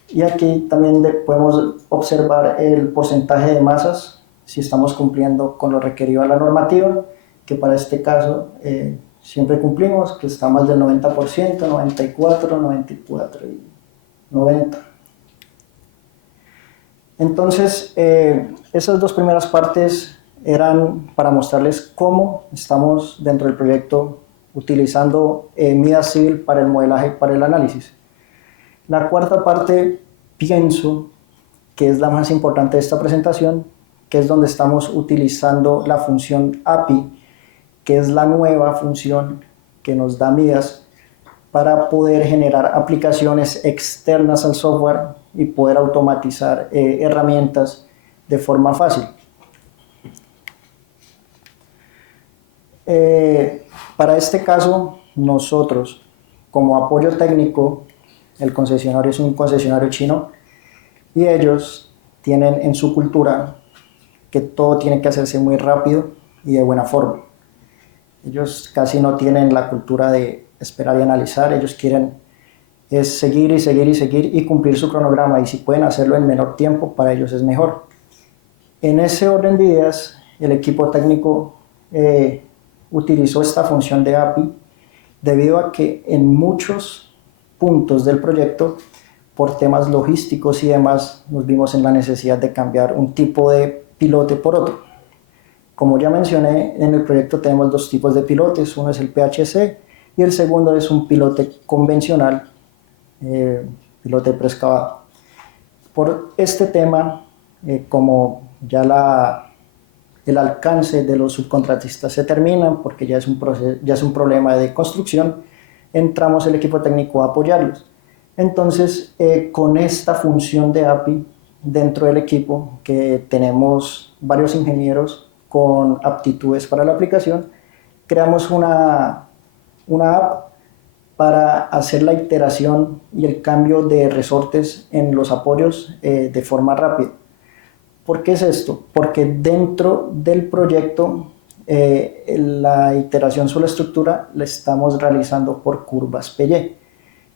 y aquí también podemos observar el porcentaje de masas, si estamos cumpliendo con lo requerido a la normativa, que para este caso siempre cumplimos, que está más del 90%, 94, 94 y 90. Entonces, esas dos primeras partes eran para mostrarles cómo estamos dentro del proyecto utilizando Midas Civil para el modelaje y para el análisis. La cuarta parte pienso que es la más importante de esta presentación, que es donde estamos utilizando la función API, que es la nueva función que nos da Midas para poder generar aplicaciones externas al software y poder automatizar herramientas de forma fácil. Para este caso, nosotros, como apoyo técnico, el concesionario es un concesionario chino y ellos tienen en su cultura que todo tiene que hacerse muy rápido y de buena forma. Ellos casi no tienen la cultura de esperar y analizar, ellos quieren es seguir y seguir y seguir y cumplir su cronograma, y si pueden hacerlo en menor tiempo, para ellos es mejor. En ese orden de ideas, el equipo técnico utilizó esta función de API debido a que en muchos puntos del proyecto, por temas logísticos y demás, nos vimos en la necesidad de cambiar un tipo de pilote por otro. Como ya mencioné, en el proyecto tenemos dos tipos de pilotes, uno es el PHC y el segundo es un pilote convencional, pilote preexcavado. Por este tema, como ya el alcance de los subcontratistas se termina, porque ya es un problema de construcción, entramos el equipo técnico a apoyarlos. Entonces, con esta función de API dentro del equipo, que tenemos varios ingenieros con aptitudes para la aplicación, creamos una app para hacer la iteración y el cambio de resortes en los apoyos de forma rápida. ¿Por qué es esto? Porque dentro del proyecto la iteración sobre la estructura la estamos realizando por curvas PY.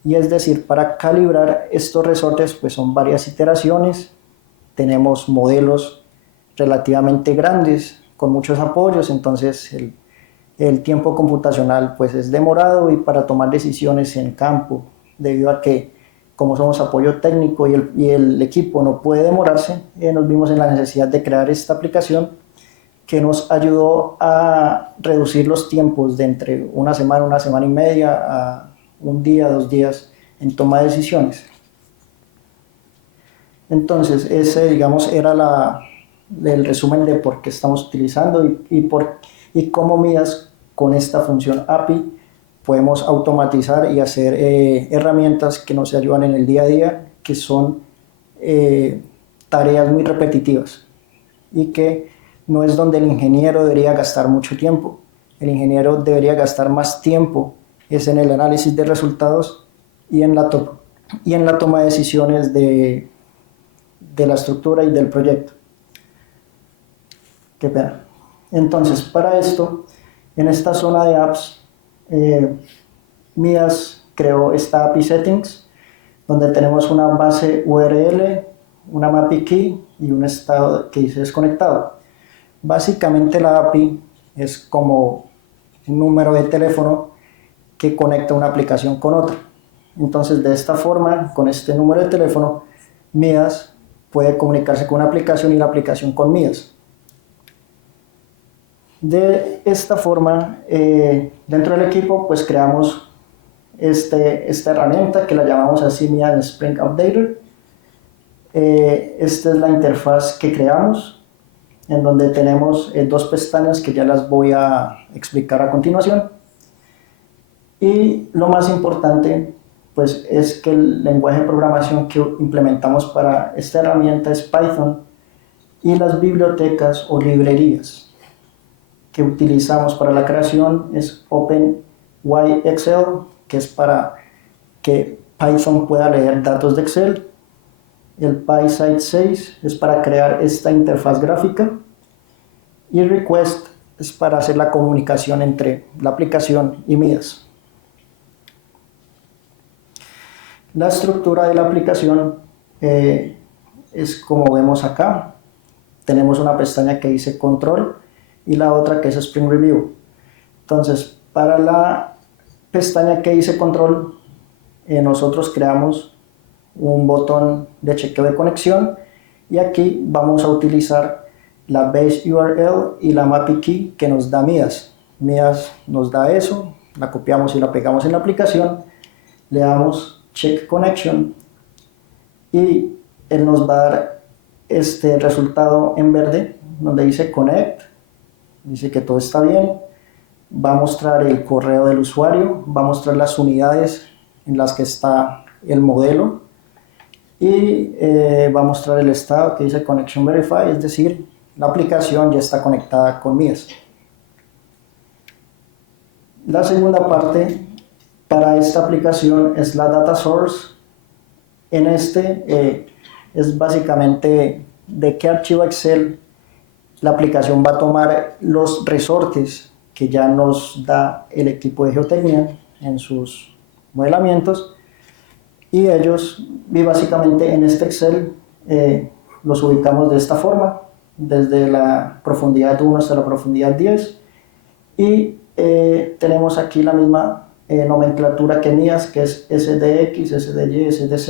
Y es decir, para calibrar estos resortes pues son varias iteraciones, tenemos modelos relativamente grandes con muchos apoyos, entonces el tiempo computacional pues es demorado, y para tomar decisiones en campo, debido a que como somos apoyo técnico y el equipo no puede demorarse, nos vimos en la necesidad de crear esta aplicación que nos ayudó a reducir los tiempos de entre una semana y media, a un día, 2 días en toma de decisiones. Entonces, ese, digamos, era el resumen de por qué estamos utilizando y cómo Midas, con esta función API, podemos automatizar y hacer herramientas que nos ayudan en el día a día, que son tareas muy repetitivas y que no es donde el ingeniero debería gastar mucho tiempo. El ingeniero debería gastar más tiempo es en el análisis de resultados y en la toma de decisiones de la estructura y del proyecto. Qué pena. Entonces, para esto, en esta zona de apps, Midas creó esta API Settings, donde tenemos una base URL, una MAPI Key y un estado que dice desconectado. Básicamente la API es como un número de teléfono que conecta una aplicación con otra. Entonces, de esta forma, con este número de teléfono, Midas puede comunicarse con una aplicación y la aplicación con Midas. De esta forma, dentro del equipo, pues creamos esta herramienta que la llamamos así Midas Spring Updater. Esta es la interfaz que creamos, en donde tenemos 2 pestañas que ya las voy a explicar a continuación. Y lo más importante, pues, es que el lenguaje de programación que implementamos para esta herramienta es Python, y las bibliotecas o librerías que utilizamos para la creación es OpenYXL, que es para que Python pueda leer datos de Excel, El PySite 6 es para crear esta interfaz gráfica. Y request es para hacer la comunicación entre la aplicación y Midas. La estructura de la aplicación es como vemos acá. Tenemos una pestaña que dice Control y la otra que es Spring Review. Entonces, para la pestaña que dice Control, nosotros creamos un botón de chequeo de conexión y aquí vamos a utilizar la base URL y la MAPI key que nos da Midas. Midas nos da eso, la copiamos y la pegamos en la aplicación, le damos Check Connection y él nos va a dar este resultado en verde donde dice Connect, dice que todo está bien, va a mostrar el correo del usuario, va a mostrar las unidades en las que está el modelo y va a mostrar el estado que dice Connection Verify, es decir, la aplicación ya está conectada con Midas. La segunda parte para esta aplicación es la Data Source. En es básicamente de qué archivo Excel la aplicación va a tomar los resortes que ya nos da el equipo de geotecnia en sus modelamientos y básicamente en este Excel los ubicamos de esta forma, desde la profundidad 1 hasta la profundidad 10 y tenemos aquí la misma nomenclatura que Midas, que es SDX, SDY, SDZ,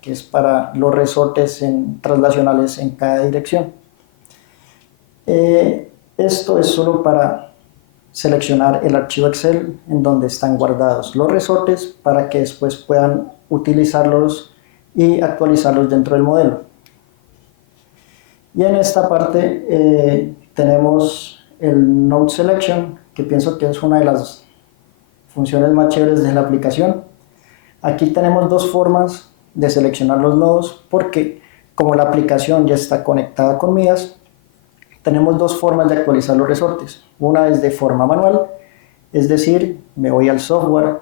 que es para los resortes traslacionales en cada dirección. Esto es solo para seleccionar el archivo Excel en donde están guardados los resortes para que después puedan utilizarlos y actualizarlos dentro del modelo. Y en esta parte tenemos el Node Selection, que pienso que es una de las funciones más chéveres de la aplicación. Aquí tenemos dos formas de seleccionar los nodos, porque como la aplicación ya está conectada con Midas, tenemos dos formas de actualizar los resortes. Una es de forma manual, es decir, me voy al software,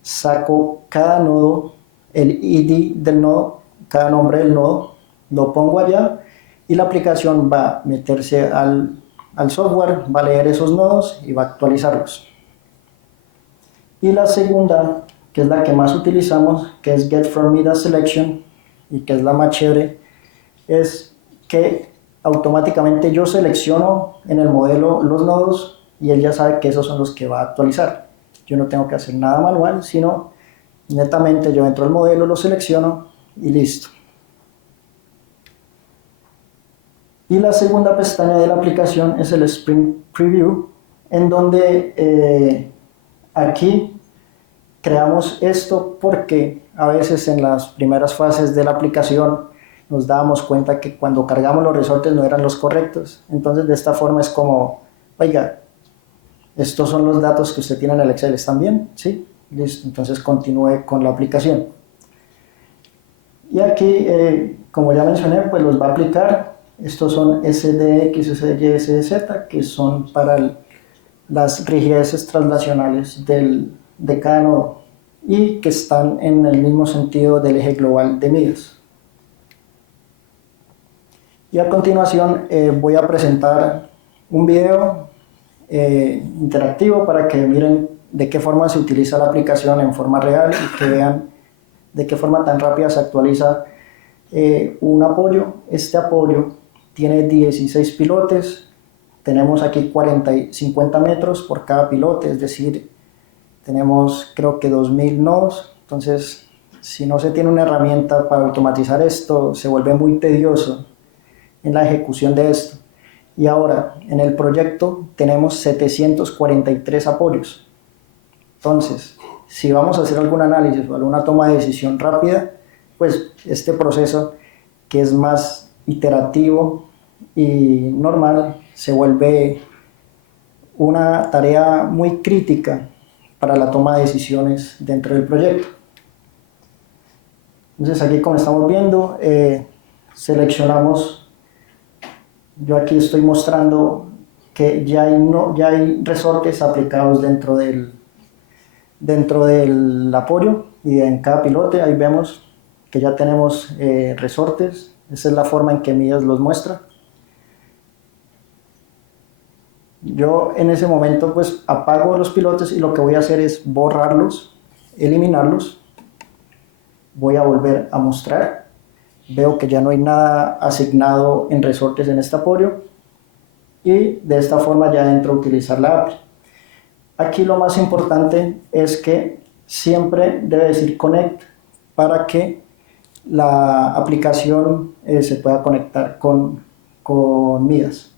saco cada nodo, el ID del nodo, cada nombre del nodo, lo pongo allá y la aplicación va a meterse al software, va a leer esos nodos y va a actualizarlos. Y la segunda, que es la que más utilizamos, que es Get from Midas Selection, y que es la más chévere, es que automáticamente yo selecciono en el modelo los nodos y él ya sabe que esos son los que va a actualizar. Yo no tengo que hacer nada manual, sino netamente yo entro al modelo, lo selecciono y listo. Y la segunda pestaña de la aplicación es el Spring Preview, en donde aquí creamos esto porque a veces en las primeras fases de la aplicación nos dábamos cuenta que cuando cargamos los resortes no eran los correctos. Entonces de esta forma es como, oiga, estos son los datos que usted tiene en el Excel, ¿están bien? ¿Sí? Listo, entonces continúe con la aplicación. Y aquí, como ya mencioné, pues los va a aplicar. Estos son SDX, SDY, SDZ, que son para las rigideces translacionales de cada nodo y que están en el mismo sentido del eje global de Midas. Y a continuación voy a presentar un video interactivo para que miren de qué forma se utiliza la aplicación en forma real y que vean de qué forma tan rápida se actualiza un apoyo. Este apoyo tiene 16 pilotes, tenemos aquí 50 metros por cada pilote, es decir, tenemos creo que 2000 nodos. Entonces, si no se tiene una herramienta para automatizar esto, se vuelve muy tedioso en la ejecución de esto. Y ahora, en el proyecto tenemos 743 apoyos. Entonces, si vamos a hacer algún análisis o alguna toma de decisión rápida, pues este proceso, que es más iterativo y normal, se vuelve una tarea muy crítica para la toma de decisiones dentro del proyecto. Entonces aquí, como estamos viendo, seleccionamos. Yo aquí estoy mostrando que ya hay resortes aplicados dentro del apoyo y en cada pilote. Ahí vemos que ya tenemos resortes. Esa es la forma en que Midas los muestra. Yo en ese momento pues apago los pilotes y lo que voy a hacer es borrarlos, eliminarlos. Voy a volver a mostrar. Veo que ya no hay nada asignado en resortes en este apoyo y de esta forma ya entro a utilizar la API. Aquí lo más importante es que siempre debe decir connect para que la aplicación se pueda conectar con Midas.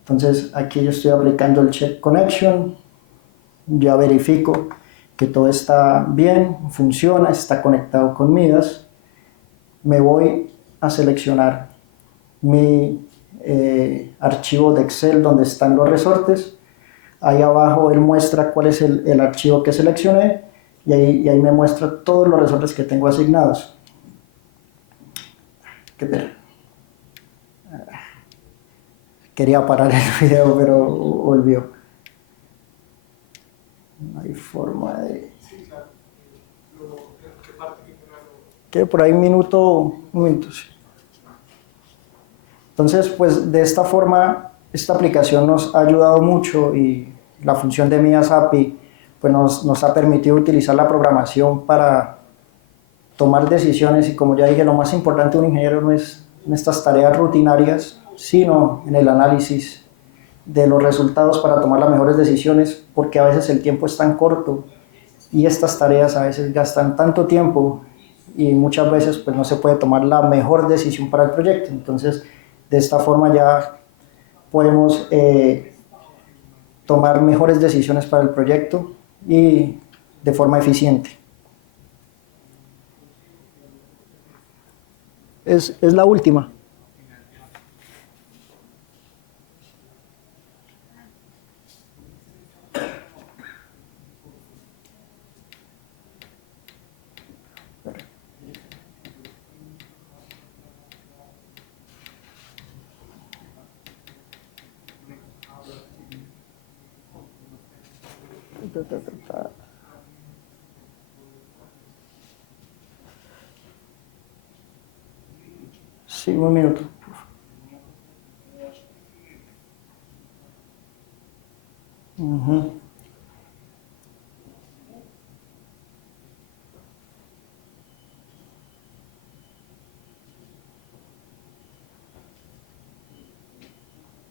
Entonces aquí yo estoy aplicando el check connection, ya verifico que todo está bien, funciona, está conectado con Midas. Me voy a seleccionar mi archivo de Excel donde están los resortes. Ahí abajo él muestra cuál es el archivo que seleccioné y ahí me muestra todos los resortes que tengo asignados. Qué pena. Quería parar el video, pero volvió. No hay forma de... Que por ahí un minuto, sí. Entonces, pues de esta forma, esta aplicación nos ha ayudado mucho y la función de Midas API pues nos ha permitido utilizar la programación para tomar decisiones y, como ya dije, lo más importante de un ingeniero no es en estas tareas rutinarias, sino en el análisis de los resultados para tomar las mejores decisiones, porque a veces el tiempo es tan corto y estas tareas a veces gastan tanto tiempo y muchas veces pues no se puede tomar la mejor decisión para el proyecto. Entonces, de esta forma ya podemos tomar mejores decisiones para el proyecto y de forma eficiente. Es la última. Sí, un minuto.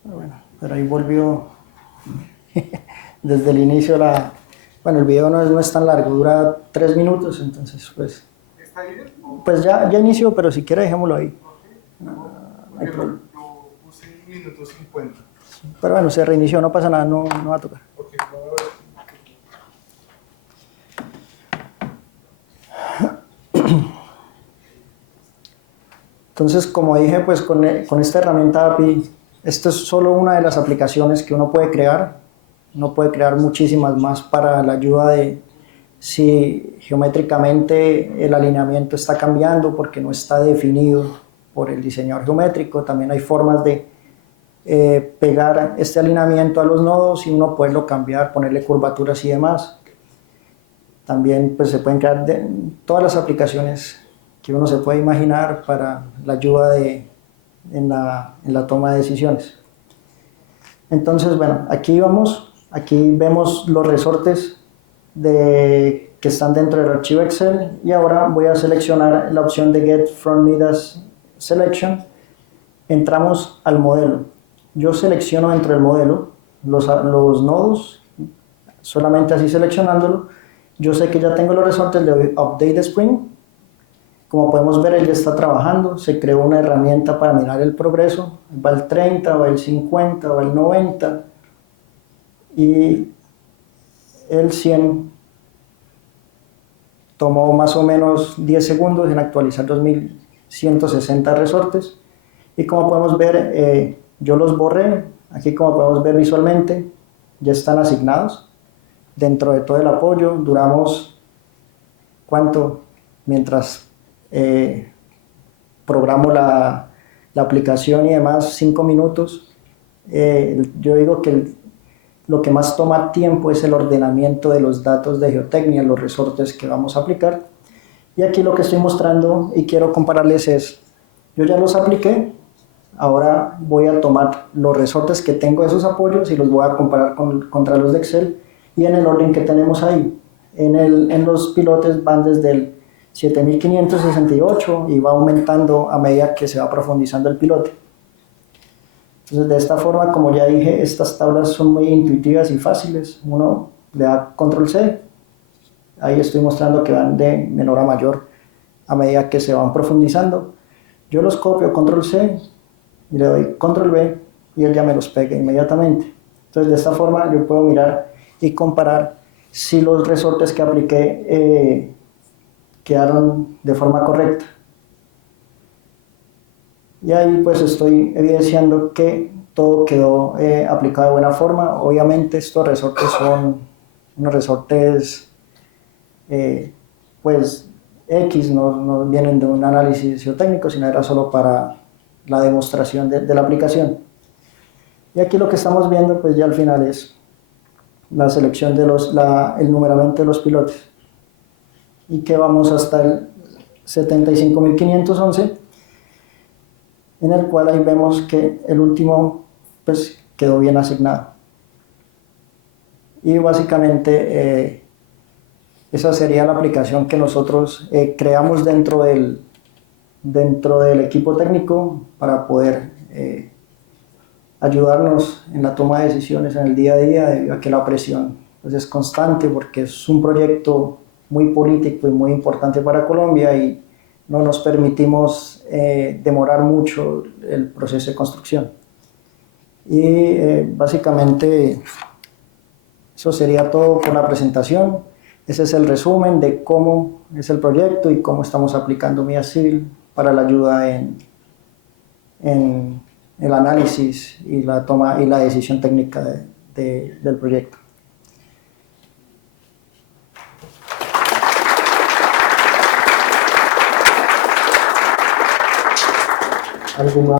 Bueno, pero ahí volvió desde el inicio Bueno, el video no es tan largo, dura 3 minutos, entonces pues... ¿Está bien? Pues ya inició, pero si quiere dejémoslo ahí. No hay problema. Lo puse 1 minuto 50. Pero bueno, se reinició, no pasa nada, no va a tocar. Ok, vamos a ver. Entonces, como dije, pues con esta herramienta API, esto es solo una de las aplicaciones que uno puede crear. Uno puede crear muchísimas más para la ayuda de si geométricamente el alineamiento está cambiando porque no está definido por el diseñador geométrico. También hay formas de pegar este alineamiento a los nodos y uno poderlo cambiar, ponerle curvaturas y demás. También pues, se pueden crear todas las aplicaciones que uno se puede imaginar para la ayuda en la toma de decisiones. Entonces, bueno, aquí vemos los resortes que están dentro del archivo Excel y ahora voy a seleccionar la opción de Get from Midas Selection. Entramos al modelo. Yo selecciono dentro del modelo los nodos, solamente así seleccionándolo. Yo sé que ya tengo los resortes, le doy Update Sprint. Como podemos ver, él ya está trabajando, se creó una herramienta para mirar el progreso, va el 30, va el 50, va el 90 y el 100 tomó más o menos 10 segundos en actualizar 2160 resortes y como podemos ver, yo los borré, aquí como podemos ver visualmente, ya están asignados dentro de todo el apoyo. Duramos, ¿cuánto? Mientras programo la aplicación y demás, 5 minutos. Yo digo que lo que más toma tiempo es el ordenamiento de los datos de geotecnia, los resortes que vamos a aplicar. Y aquí lo que estoy mostrando y quiero compararles es, yo ya los apliqué, ahora voy a tomar los resortes que tengo de esos apoyos y los voy a comparar contra los de Excel y en el orden que tenemos ahí. En los pilotes van desde el 7568 y va aumentando a medida que se va profundizando el pilote. Entonces, de esta forma, como ya dije, estas tablas son muy intuitivas y fáciles. Uno le da control C, ahí estoy mostrando que van de menor a mayor a medida que se van profundizando. Yo los copio, control C, y le doy control V y él ya me los pega inmediatamente. Entonces, de esta forma yo puedo mirar y comparar si los resortes que apliqué quedaron de forma correcta. Y ahí pues estoy evidenciando que todo quedó aplicado de buena forma. Obviamente estos resortes son unos resortes pues X, no vienen de un análisis geotécnico, sino era solo para la demostración de la aplicación. Y aquí lo que estamos viendo pues ya al final es la selección de el numeramiento de los pilotes. Y que vamos hasta el 75.511, en el cual ahí vemos que el último pues quedó bien asignado. Y básicamente esa sería la aplicación que nosotros creamos dentro del equipo técnico para poder ayudarnos en la toma de decisiones en el día a día, debido a que la presión pues, es constante porque es un proyecto muy político y muy importante para Colombia y no nos permitimos demorar mucho el proceso de construcción. Y básicamente eso sería todo por la presentación. Ese es el resumen de cómo es el proyecto y cómo estamos aplicando MIA Civil para la ayuda en el análisis y la toma y la decisión técnica del proyecto. ¿Algo más?